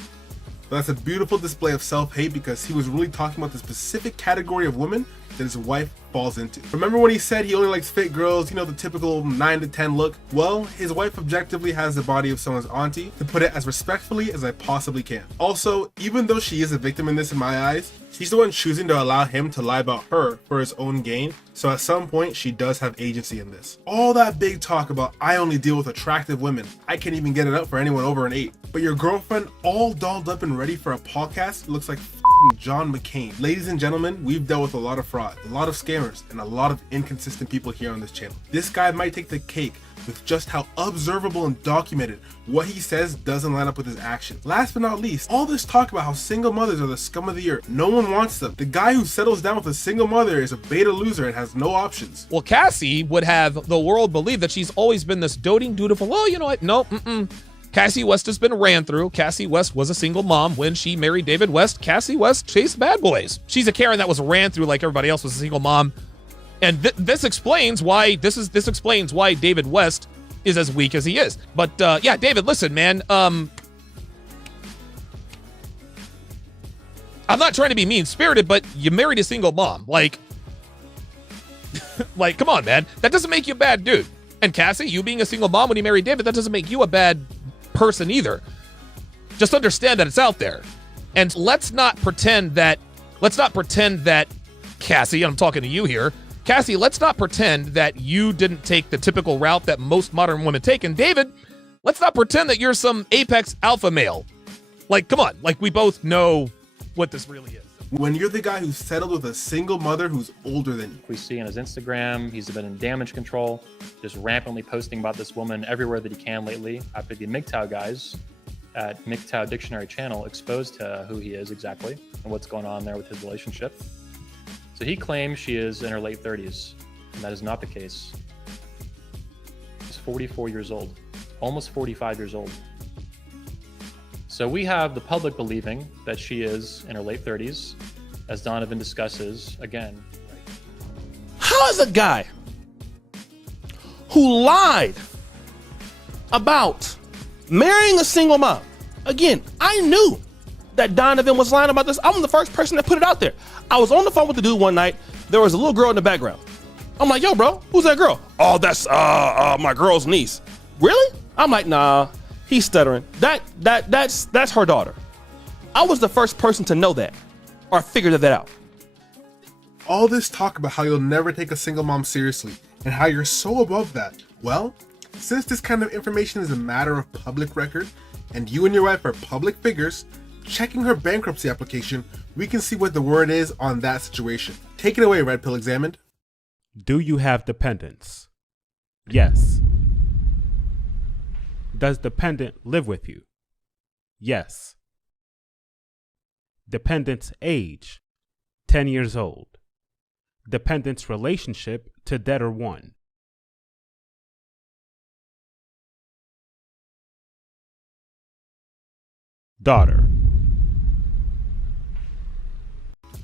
That's a beautiful display of self-hate because he was really talking about the specific category of women that his wife falls into. Remember when he said he only likes fit girls, you know, the typical 9 to 10 look? Well, his wife objectively has the body of someone's auntie, to put it as respectfully as I possibly can. Also, even though she is a victim in this in my eyes, she's the one choosing to allow him to lie about her for his own gain, so at some point she does have agency in this. All that big talk about I only deal with attractive women, I can't even get it up for anyone over an 8. But your girlfriend all dolled up and ready for a podcast looks like John McCain. Ladies and gentlemen, we've dealt with a lot of fraud, a lot of scammers, and a lot of inconsistent people here on this channel. This guy might take the cake with just how observable and documented what he says doesn't line up with his actions. Last but not least, all this talk about how single mothers are the scum of the earth. No one wants them. The guy who settles down with a single mother is a beta loser and has no options. Well, Cassie would have the world believe that she's always been this doting, dutiful, oh, you know what? No, Cassie West has been ran through. Cassie West was a single mom when she married David West. Cassie West chased bad boys. She's a Karen that was ran through like everybody else was a single mom. And this explains why this explains why David West is as weak as he is. But yeah, David, listen, man. I'm not trying to be mean-spirited, but you married a single mom. Like, come on, man. That doesn't make you a bad dude. And Cassie, you being a single mom when you married David, that doesn't make you a bad person either. Just understand that it's out there. And let's not pretend that Cassie, I'm talking to you here, Cassie, let's not pretend that you didn't take the typical route that most modern women take. And David, let's not pretend that you're some apex alpha male. Like, come on. Like, we both know what this really is. When you're the guy who's settled with a single mother who's older than you. We see on his Instagram, he's been in damage control, just rampantly posting about this woman everywhere that he can lately, after the MGTOW guys at MGTOW Dictionary Channel exposed to who he is exactly and what's going on there with his relationship. So he claims she is in her late 30s, and that is not the case. She's 44 years old, almost 45 years old. So we have the public believing that she is in her late 30s, as Donovan discusses again. How is a guy who lied about marrying a single mom? Again, I knew that Donovan was lying about this. I'm the first person that put it out there. I was on the phone with the dude one night. There was a little girl in the background. I'm like, yo, bro, who's that girl? Oh, that's my girl's niece. Really? I'm like, nah, he's stuttering. That's her daughter. I was the first person to know that or figure that out. All this talk about how you'll never take a single mom seriously and how you're so above that. Well, since this kind of information is a matter of public record and you and your wife are public figures, checking her bankruptcy application, we can see what the word is on that situation. Take it away, Red Pill Examined. Do you have dependents? Yes. Does dependent live with you? Yes. Dependent's age, 10 years old. Dependent's relationship to debtor 1. Daughter.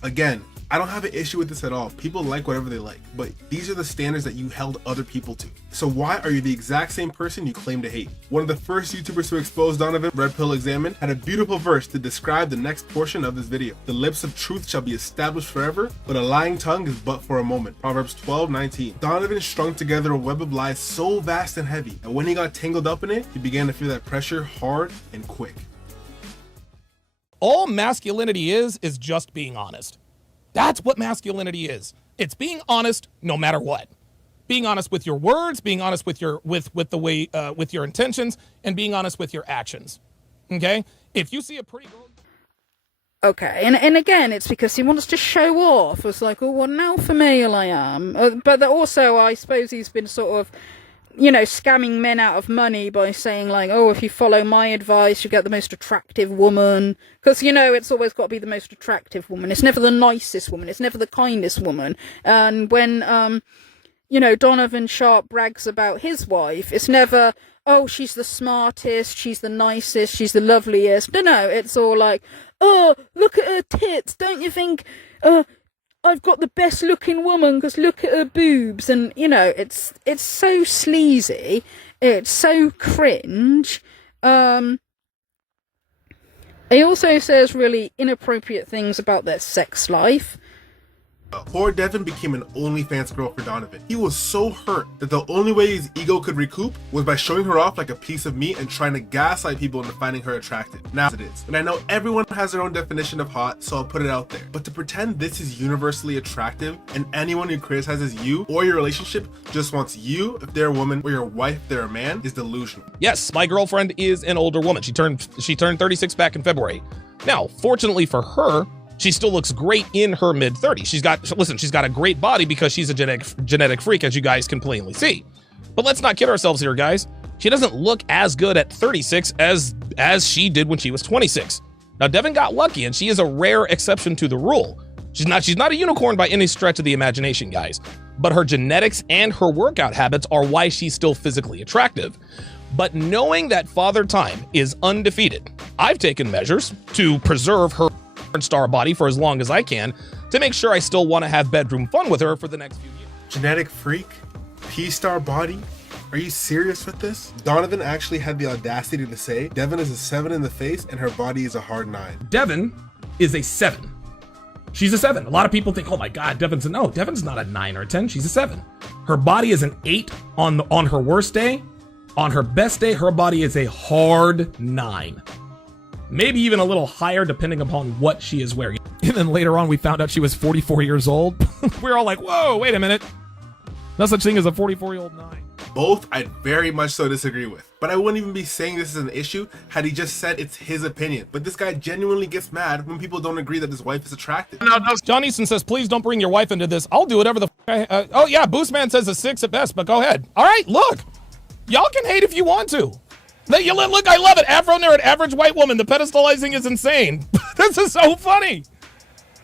Again, I don't have an issue with this at all. People like whatever they like, but these are the standards that you held other people to. So why are you the exact same person you claim to hate? One of the first YouTubers to expose Donovan, Red Pill Examined, had a beautiful verse to describe the next portion of this video. The lips of truth shall be established forever, but a lying tongue is but for a moment. Proverbs 12:19. Donovan strung together a web of lies so vast and heavy, and when he got tangled up in it, he began to feel that pressure hard and quick. All masculinity is just being honest. That's what masculinity is. It's being honest no matter what. Being honest with your words, being honest with your with the way with your intentions, and being honest with your actions. Okay? If you see a pretty girl. Okay, and again, it's because he wants to show off. It's like, oh, what an alpha male I am. But also, I suppose he's been sort of scamming men out of money by saying like, oh, if you follow my advice, you get the most attractive woman. Because, it's always got to be the most attractive woman. It's never the nicest woman. It's never the kindest woman. And when, Donovan Sharp brags about his wife, it's never, oh, she's the smartest, she's the nicest, she's the loveliest. No, it's all like, oh, look at her tits. Don't you think, I've got the best looking woman because look at her boobs. And, it's so sleazy. It's so cringe. He also says really inappropriate things about their sex life. Poor Devin became an OnlyFans girl for Donovan. He was so hurt that the only way his ego could recoup was by showing her off like a piece of meat and trying to gaslight people into finding her attractive. Now it is. And I know everyone has their own definition of hot, so I'll put it out there. But to pretend this is universally attractive and anyone who criticizes you or your relationship just wants you if they're a woman or your wife if they're a man is delusional. Yes, my girlfriend is an older woman. She turned 36 back in February. Now, fortunately for her, she still looks great in her mid-30s. She's got a great body because she's a genetic freak, as you guys can plainly see. But let's not kid ourselves here, guys. She doesn't look as good at 36 as she did when she was 26. Now, Devin got lucky, and she is a rare exception to the rule. She's not a unicorn by any stretch of the imagination, guys. But her genetics and her workout habits are why she's still physically attractive. But knowing that Father Time is undefeated, I've taken measures to preserve her star body for as long as I can to make sure I still want to have bedroom fun with her for the next few years. Genetic freak? P-star body? Are you serious with this? Donovan actually had the audacity to say Devin is a 7 in the face and her body is a hard 9. Devin is a 7. She's a 7. A lot of people think, oh my God, Devin's not a 9 or a 10. She's a 7. Her body is an 8 on her worst day. On her best day, her body is a hard 9. Maybe even a little higher depending upon what she is wearing. And then later on, we found out she was 44 years old. We were all like, whoa, wait a minute. No such thing as a 44-year-old 9. Both I'd very much so disagree with. But I wouldn't even be saying this is an issue had he just said it's his opinion. But this guy genuinely gets mad when people don't agree that his wife is attractive. No, John Easton says, please don't bring your wife into this. I'll do whatever the oh yeah, Boostman says a 6 at best, but go ahead. All right, look. Y'all can hate if you want to. Look, I love it. Afro nerd, average white woman. The pedestalizing is insane. This is so funny.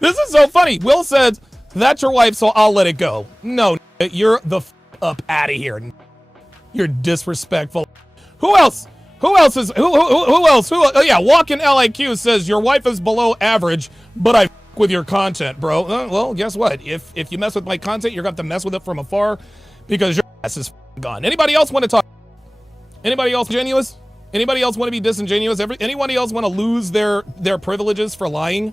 This is so funny. Will said, that's your wife, so I'll let it go. No, you're the up out of here. You're disrespectful. Who else? Who else? Oh yeah, Walking LIQ says your wife is below average, but I with your content, bro. Well, guess what? If you mess with my content, you're going to have to mess with it from afar because your ass is gone. Anybody else want to talk? Anybody else disingenuous? Anybody else want to be disingenuous? Anybody else want to lose their privileges for lying?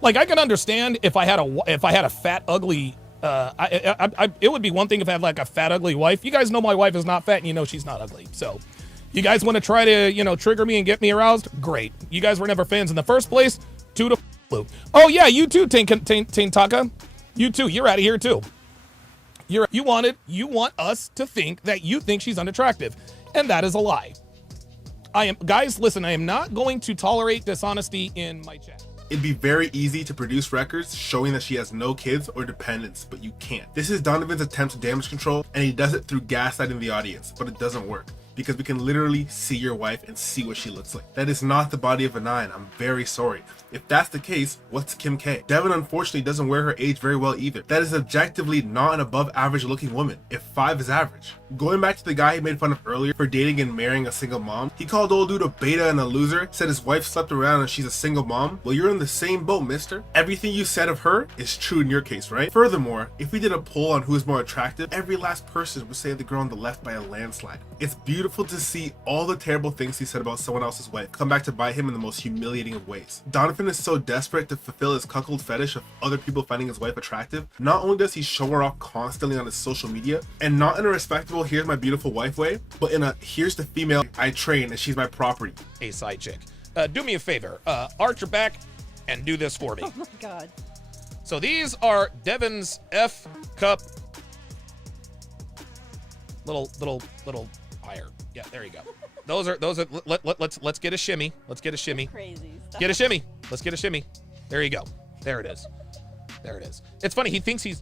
Like, I can understand if I had a fat, ugly, it would be one thing if I had like a fat, ugly wife. You guys know my wife is not fat and you know she's not ugly. So you guys want to try to, trigger me and get me aroused? Great. You guys were never fans in the first place. Blue. Oh yeah, you too, Taka. You too. You're out of here too. You want us to think that you think she's unattractive. And that is a lie. Guys, listen, I am not going to tolerate dishonesty in my chat. It'd be very easy to produce records showing that she has no kids or dependents, but you can't. This is Donovan's attempt to damage control, and he does it through gaslighting the audience, but it doesn't work. Because we can literally see your wife and see what she looks like. That is not the body of a 9. I'm very sorry. If that's the case, what's Kim K? Devin unfortunately doesn't wear her age very well either. That is objectively not an above average looking woman, if 5 is average. Going back to the guy he made fun of earlier for dating and marrying a single mom, he called old dude a beta and a loser, said his wife slept around and she's a single mom. Well, you're in the same boat, mister. Everything you said of her is true in your case, right? Furthermore, if we did a poll on who is more attractive, every last person would say the girl on the left by a landslide. It's beautiful to see all the terrible things he said about someone else's wife come back to bite him in the most humiliating of ways. Donovan is so desperate to fulfill his cuckold fetish of other people finding his wife attractive. Not only does he show her off constantly on his social media, and not in a respectable here's my beautiful wife way, but in a here's the female I train and she's my property. A side chick. Do me a favor, arch your back and do this for me. Oh my God. So these are Devin's F cup. Little higher. Yeah, there you go. Those are let's get a shimmy. Let's get a shimmy. Crazy stuff. Get a shimmy. Let's get a shimmy. There you go. There it is. There it is. It's funny. He thinks he's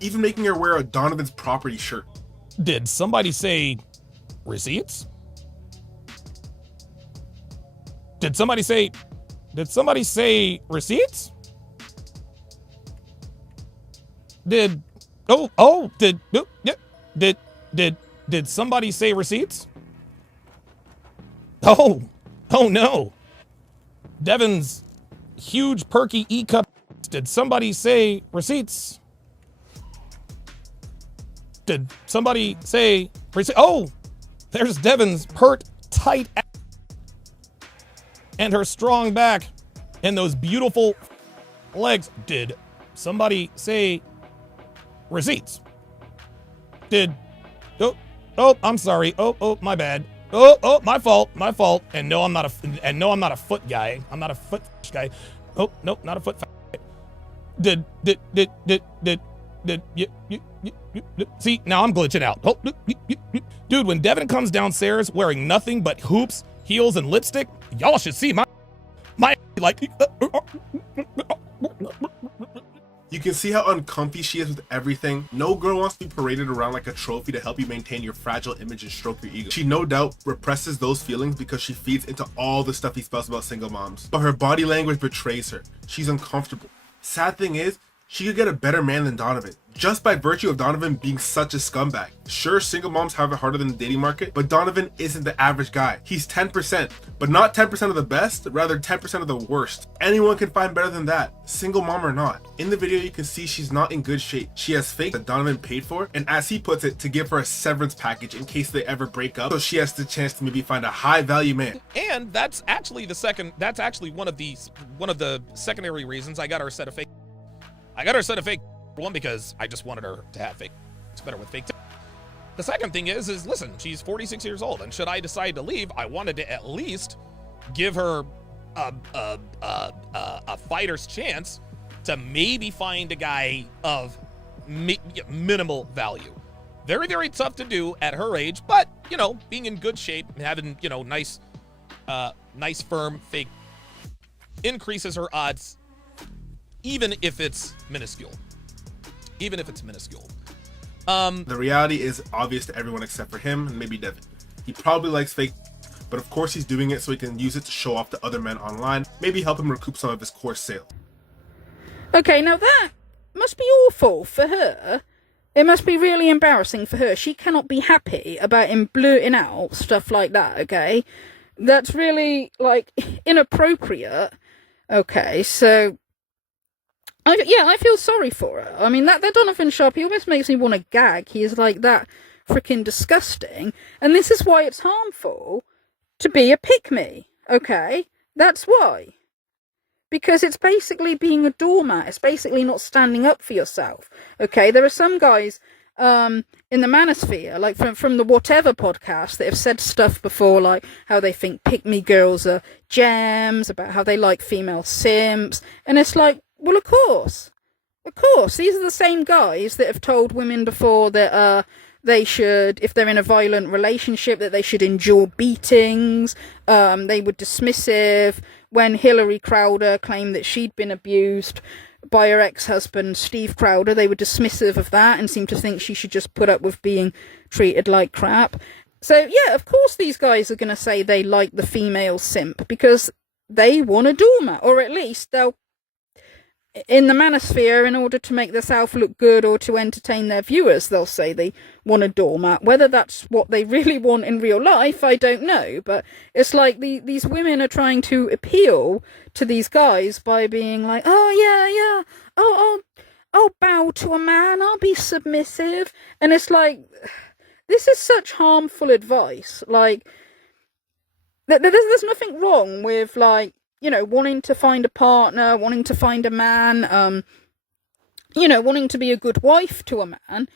even making her wear a Donovan's property shirt. Did somebody say receipts? Did somebody say receipts? Did somebody say receipts? Oh no. Devin's huge perky E-cup. Did somebody say receipts? Did somebody say receipts? Oh, there's Devin's pert, tight ass and her strong back and those beautiful legs. Did somebody say receipts? I'm sorry. My bad. My fault. And no, I'm not a foot guy. I'm not a foot guy. Oh, nope, not a foot. Did see, now I'm glitching out. Oh, dude, when Devin comes downstairs wearing nothing but hoops, heels, and lipstick, y'all should see my like. You can see how uncomfy she is with everything. No girl wants to be paraded around like a trophy to help you maintain your fragile image and stroke your ego. She no doubt represses those feelings because she feeds into all the stuff he spells about single moms. But her body language betrays her. She's uncomfortable. Sad thing is, she could get a better man than Donovan, just by virtue of Donovan being such a scumbag. Sure, single moms have it harder than the dating market, but Donovan isn't the average guy. He's 10%, but not 10% of the best, rather 10% of the worst. Anyone can find better than that, single mom or not. In the video, you can see she's not in good shape. She has fake that Donovan paid for, and as he puts it, to give her a severance package in case they ever break up, so she has the chance to maybe find a high value man. And that's actually one of the secondary reasons I got her a set of fake. One, because I just wanted her to have fake. It's better with fake. The second thing is listen, she's 46 years old, and should I decide to leave, I wanted to at least give her a fighter's chance to maybe find a guy of minimal value. Very, very tough to do at her age, but being in good shape, having nice firm fake increases her odds. Even if it's minuscule. The reality is obvious to everyone except for him and maybe Devin. He probably likes fake, but of course he's doing it so he can use it to show off to other men online, maybe help him recoup some of his course sale. Okay, now that must be awful for her. It must be really embarrassing for her. She cannot be happy about him blurting out stuff like that, okay? That's really, inappropriate. Okay, so I feel sorry for her. I mean, that Donovan Sharp, he almost makes me want to gag. He is that freaking disgusting. And this is why it's harmful to be a pick-me, okay? That's why. Because it's basically being a doormat. It's basically not standing up for yourself, okay? There are some guys in the manosphere, like from the Whatever podcast, that have said stuff before, like how they think pick-me girls are gems, about how they like female simps. And it's like, well, of course. These are the same guys that have told women before that they should, if they're in a violent relationship, that they should endure beatings. They were dismissive when Hillary Crowder claimed that she'd been abused by her ex-husband, Steve Crowder. They were dismissive of that and seemed to think she should just put up with being treated like crap. So, yeah, of course these guys are going to say they like the female simp because they want a doormat, or at least they'll, in the manosphere, in order to make themselves look good or to entertain their viewers, they'll say they want a doormat. Whether that's what they really want in real life, I don't know. But it's like these women are trying to appeal to these guys by being like, oh, yeah, I'll bow to a man, I'll be submissive. And it's like, this is such harmful advice. Like, there's nothing wrong with, wanting to find a partner, wanting to find a man, wanting to be a good wife to a man,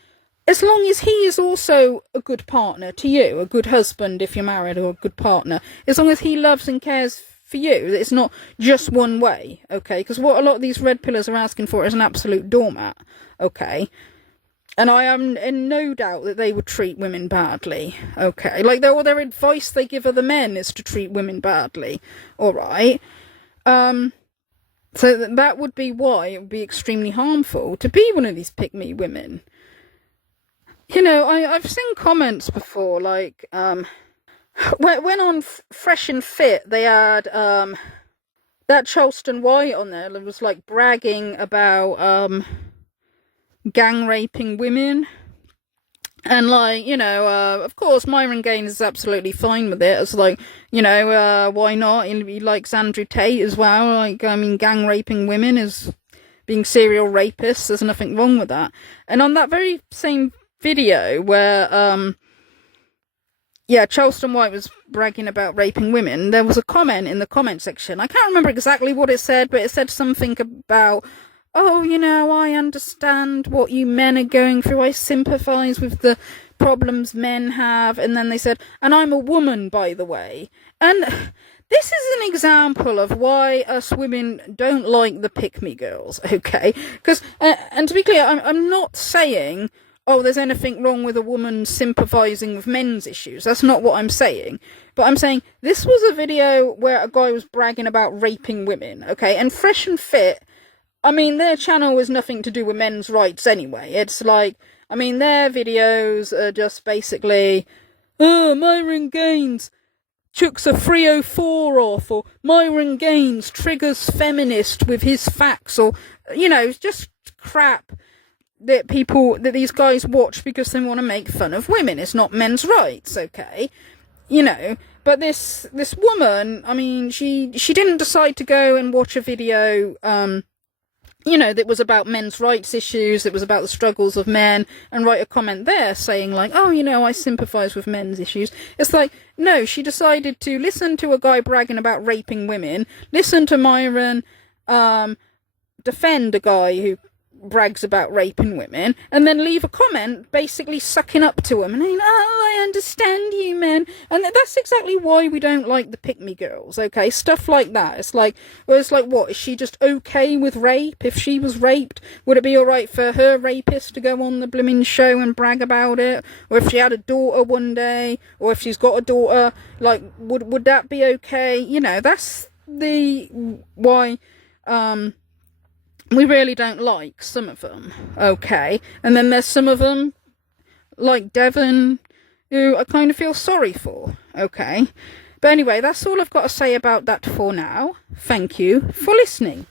as long as he is also a good partner to you, a good husband if you're married, or a good partner, as long as he loves and cares for you. It's not just one way, okay? Because what a lot of these red pillars are asking for is an absolute doormat, okay? And I am in no doubt that they would treat women badly, okay? Like, their advice they give other men is to treat women badly, alright? So that would be why it would be extremely harmful to be one of these pick-me women. You know, I've seen comments before, like, when on Fresh and Fit, they had, that Charleston White on there that was, like, bragging about, gang raping women. And, like, you know, of course, Myron Gaines is absolutely fine with it. It's like, you know, why not? He likes Andrew Tate as well. Like, I mean, gang raping women is being serial rapists. There's nothing wrong with that. And on that very same video where, Charleston White was bragging about raping women, there was a comment in the comment section. I can't remember exactly what it said, but it said something about, oh, you know, I understand what you men are going through. I sympathise with the problems men have. And then they said, and I'm a woman, by the way. And this is an example of why us women don't like the pick-me girls, okay? Because, and to be clear, I'm not saying, oh, there's anything wrong with a woman sympathising with men's issues. That's not what I'm saying. But I'm saying this was a video where a guy was bragging about raping women, okay? And Fresh and Fit, I mean, their channel was nothing to do with men's rights anyway. It's like, I mean, their videos are just basically, oh, Myron Gaines chucks a 304 off, or Myron Gaines triggers feminist with his facts, or, you know, just crap that these guys watch because they want to make fun of women. It's not men's rights, okay? You know, but this woman, I mean, she didn't decide to go and watch a video, you know, that was about men's rights issues, that was about the struggles of men, and write a comment there saying, like, oh, you know, I sympathise with men's issues. It's like, no, she decided to listen to a guy bragging about raping women, listen to Myron defend a guy who brags about raping women, and then leave a comment basically sucking up to him and saying, oh, I understand you, man. And that's exactly why we don't like the pick-me girls, okay? Stuff like that. It's like, well, it's like, what, is she just okay with rape? If she was raped, would it be alright for her rapist to go on the blimmin' show and brag about it? Or if she had a daughter one day, or if she's got a daughter, like, would that be okay? You know, that's why, we really don't like some of them, okay? And then there's some of them, like Devon, who I kind of feel sorry for, okay? But anyway, that's all I've got to say about that for now. Thank you for listening.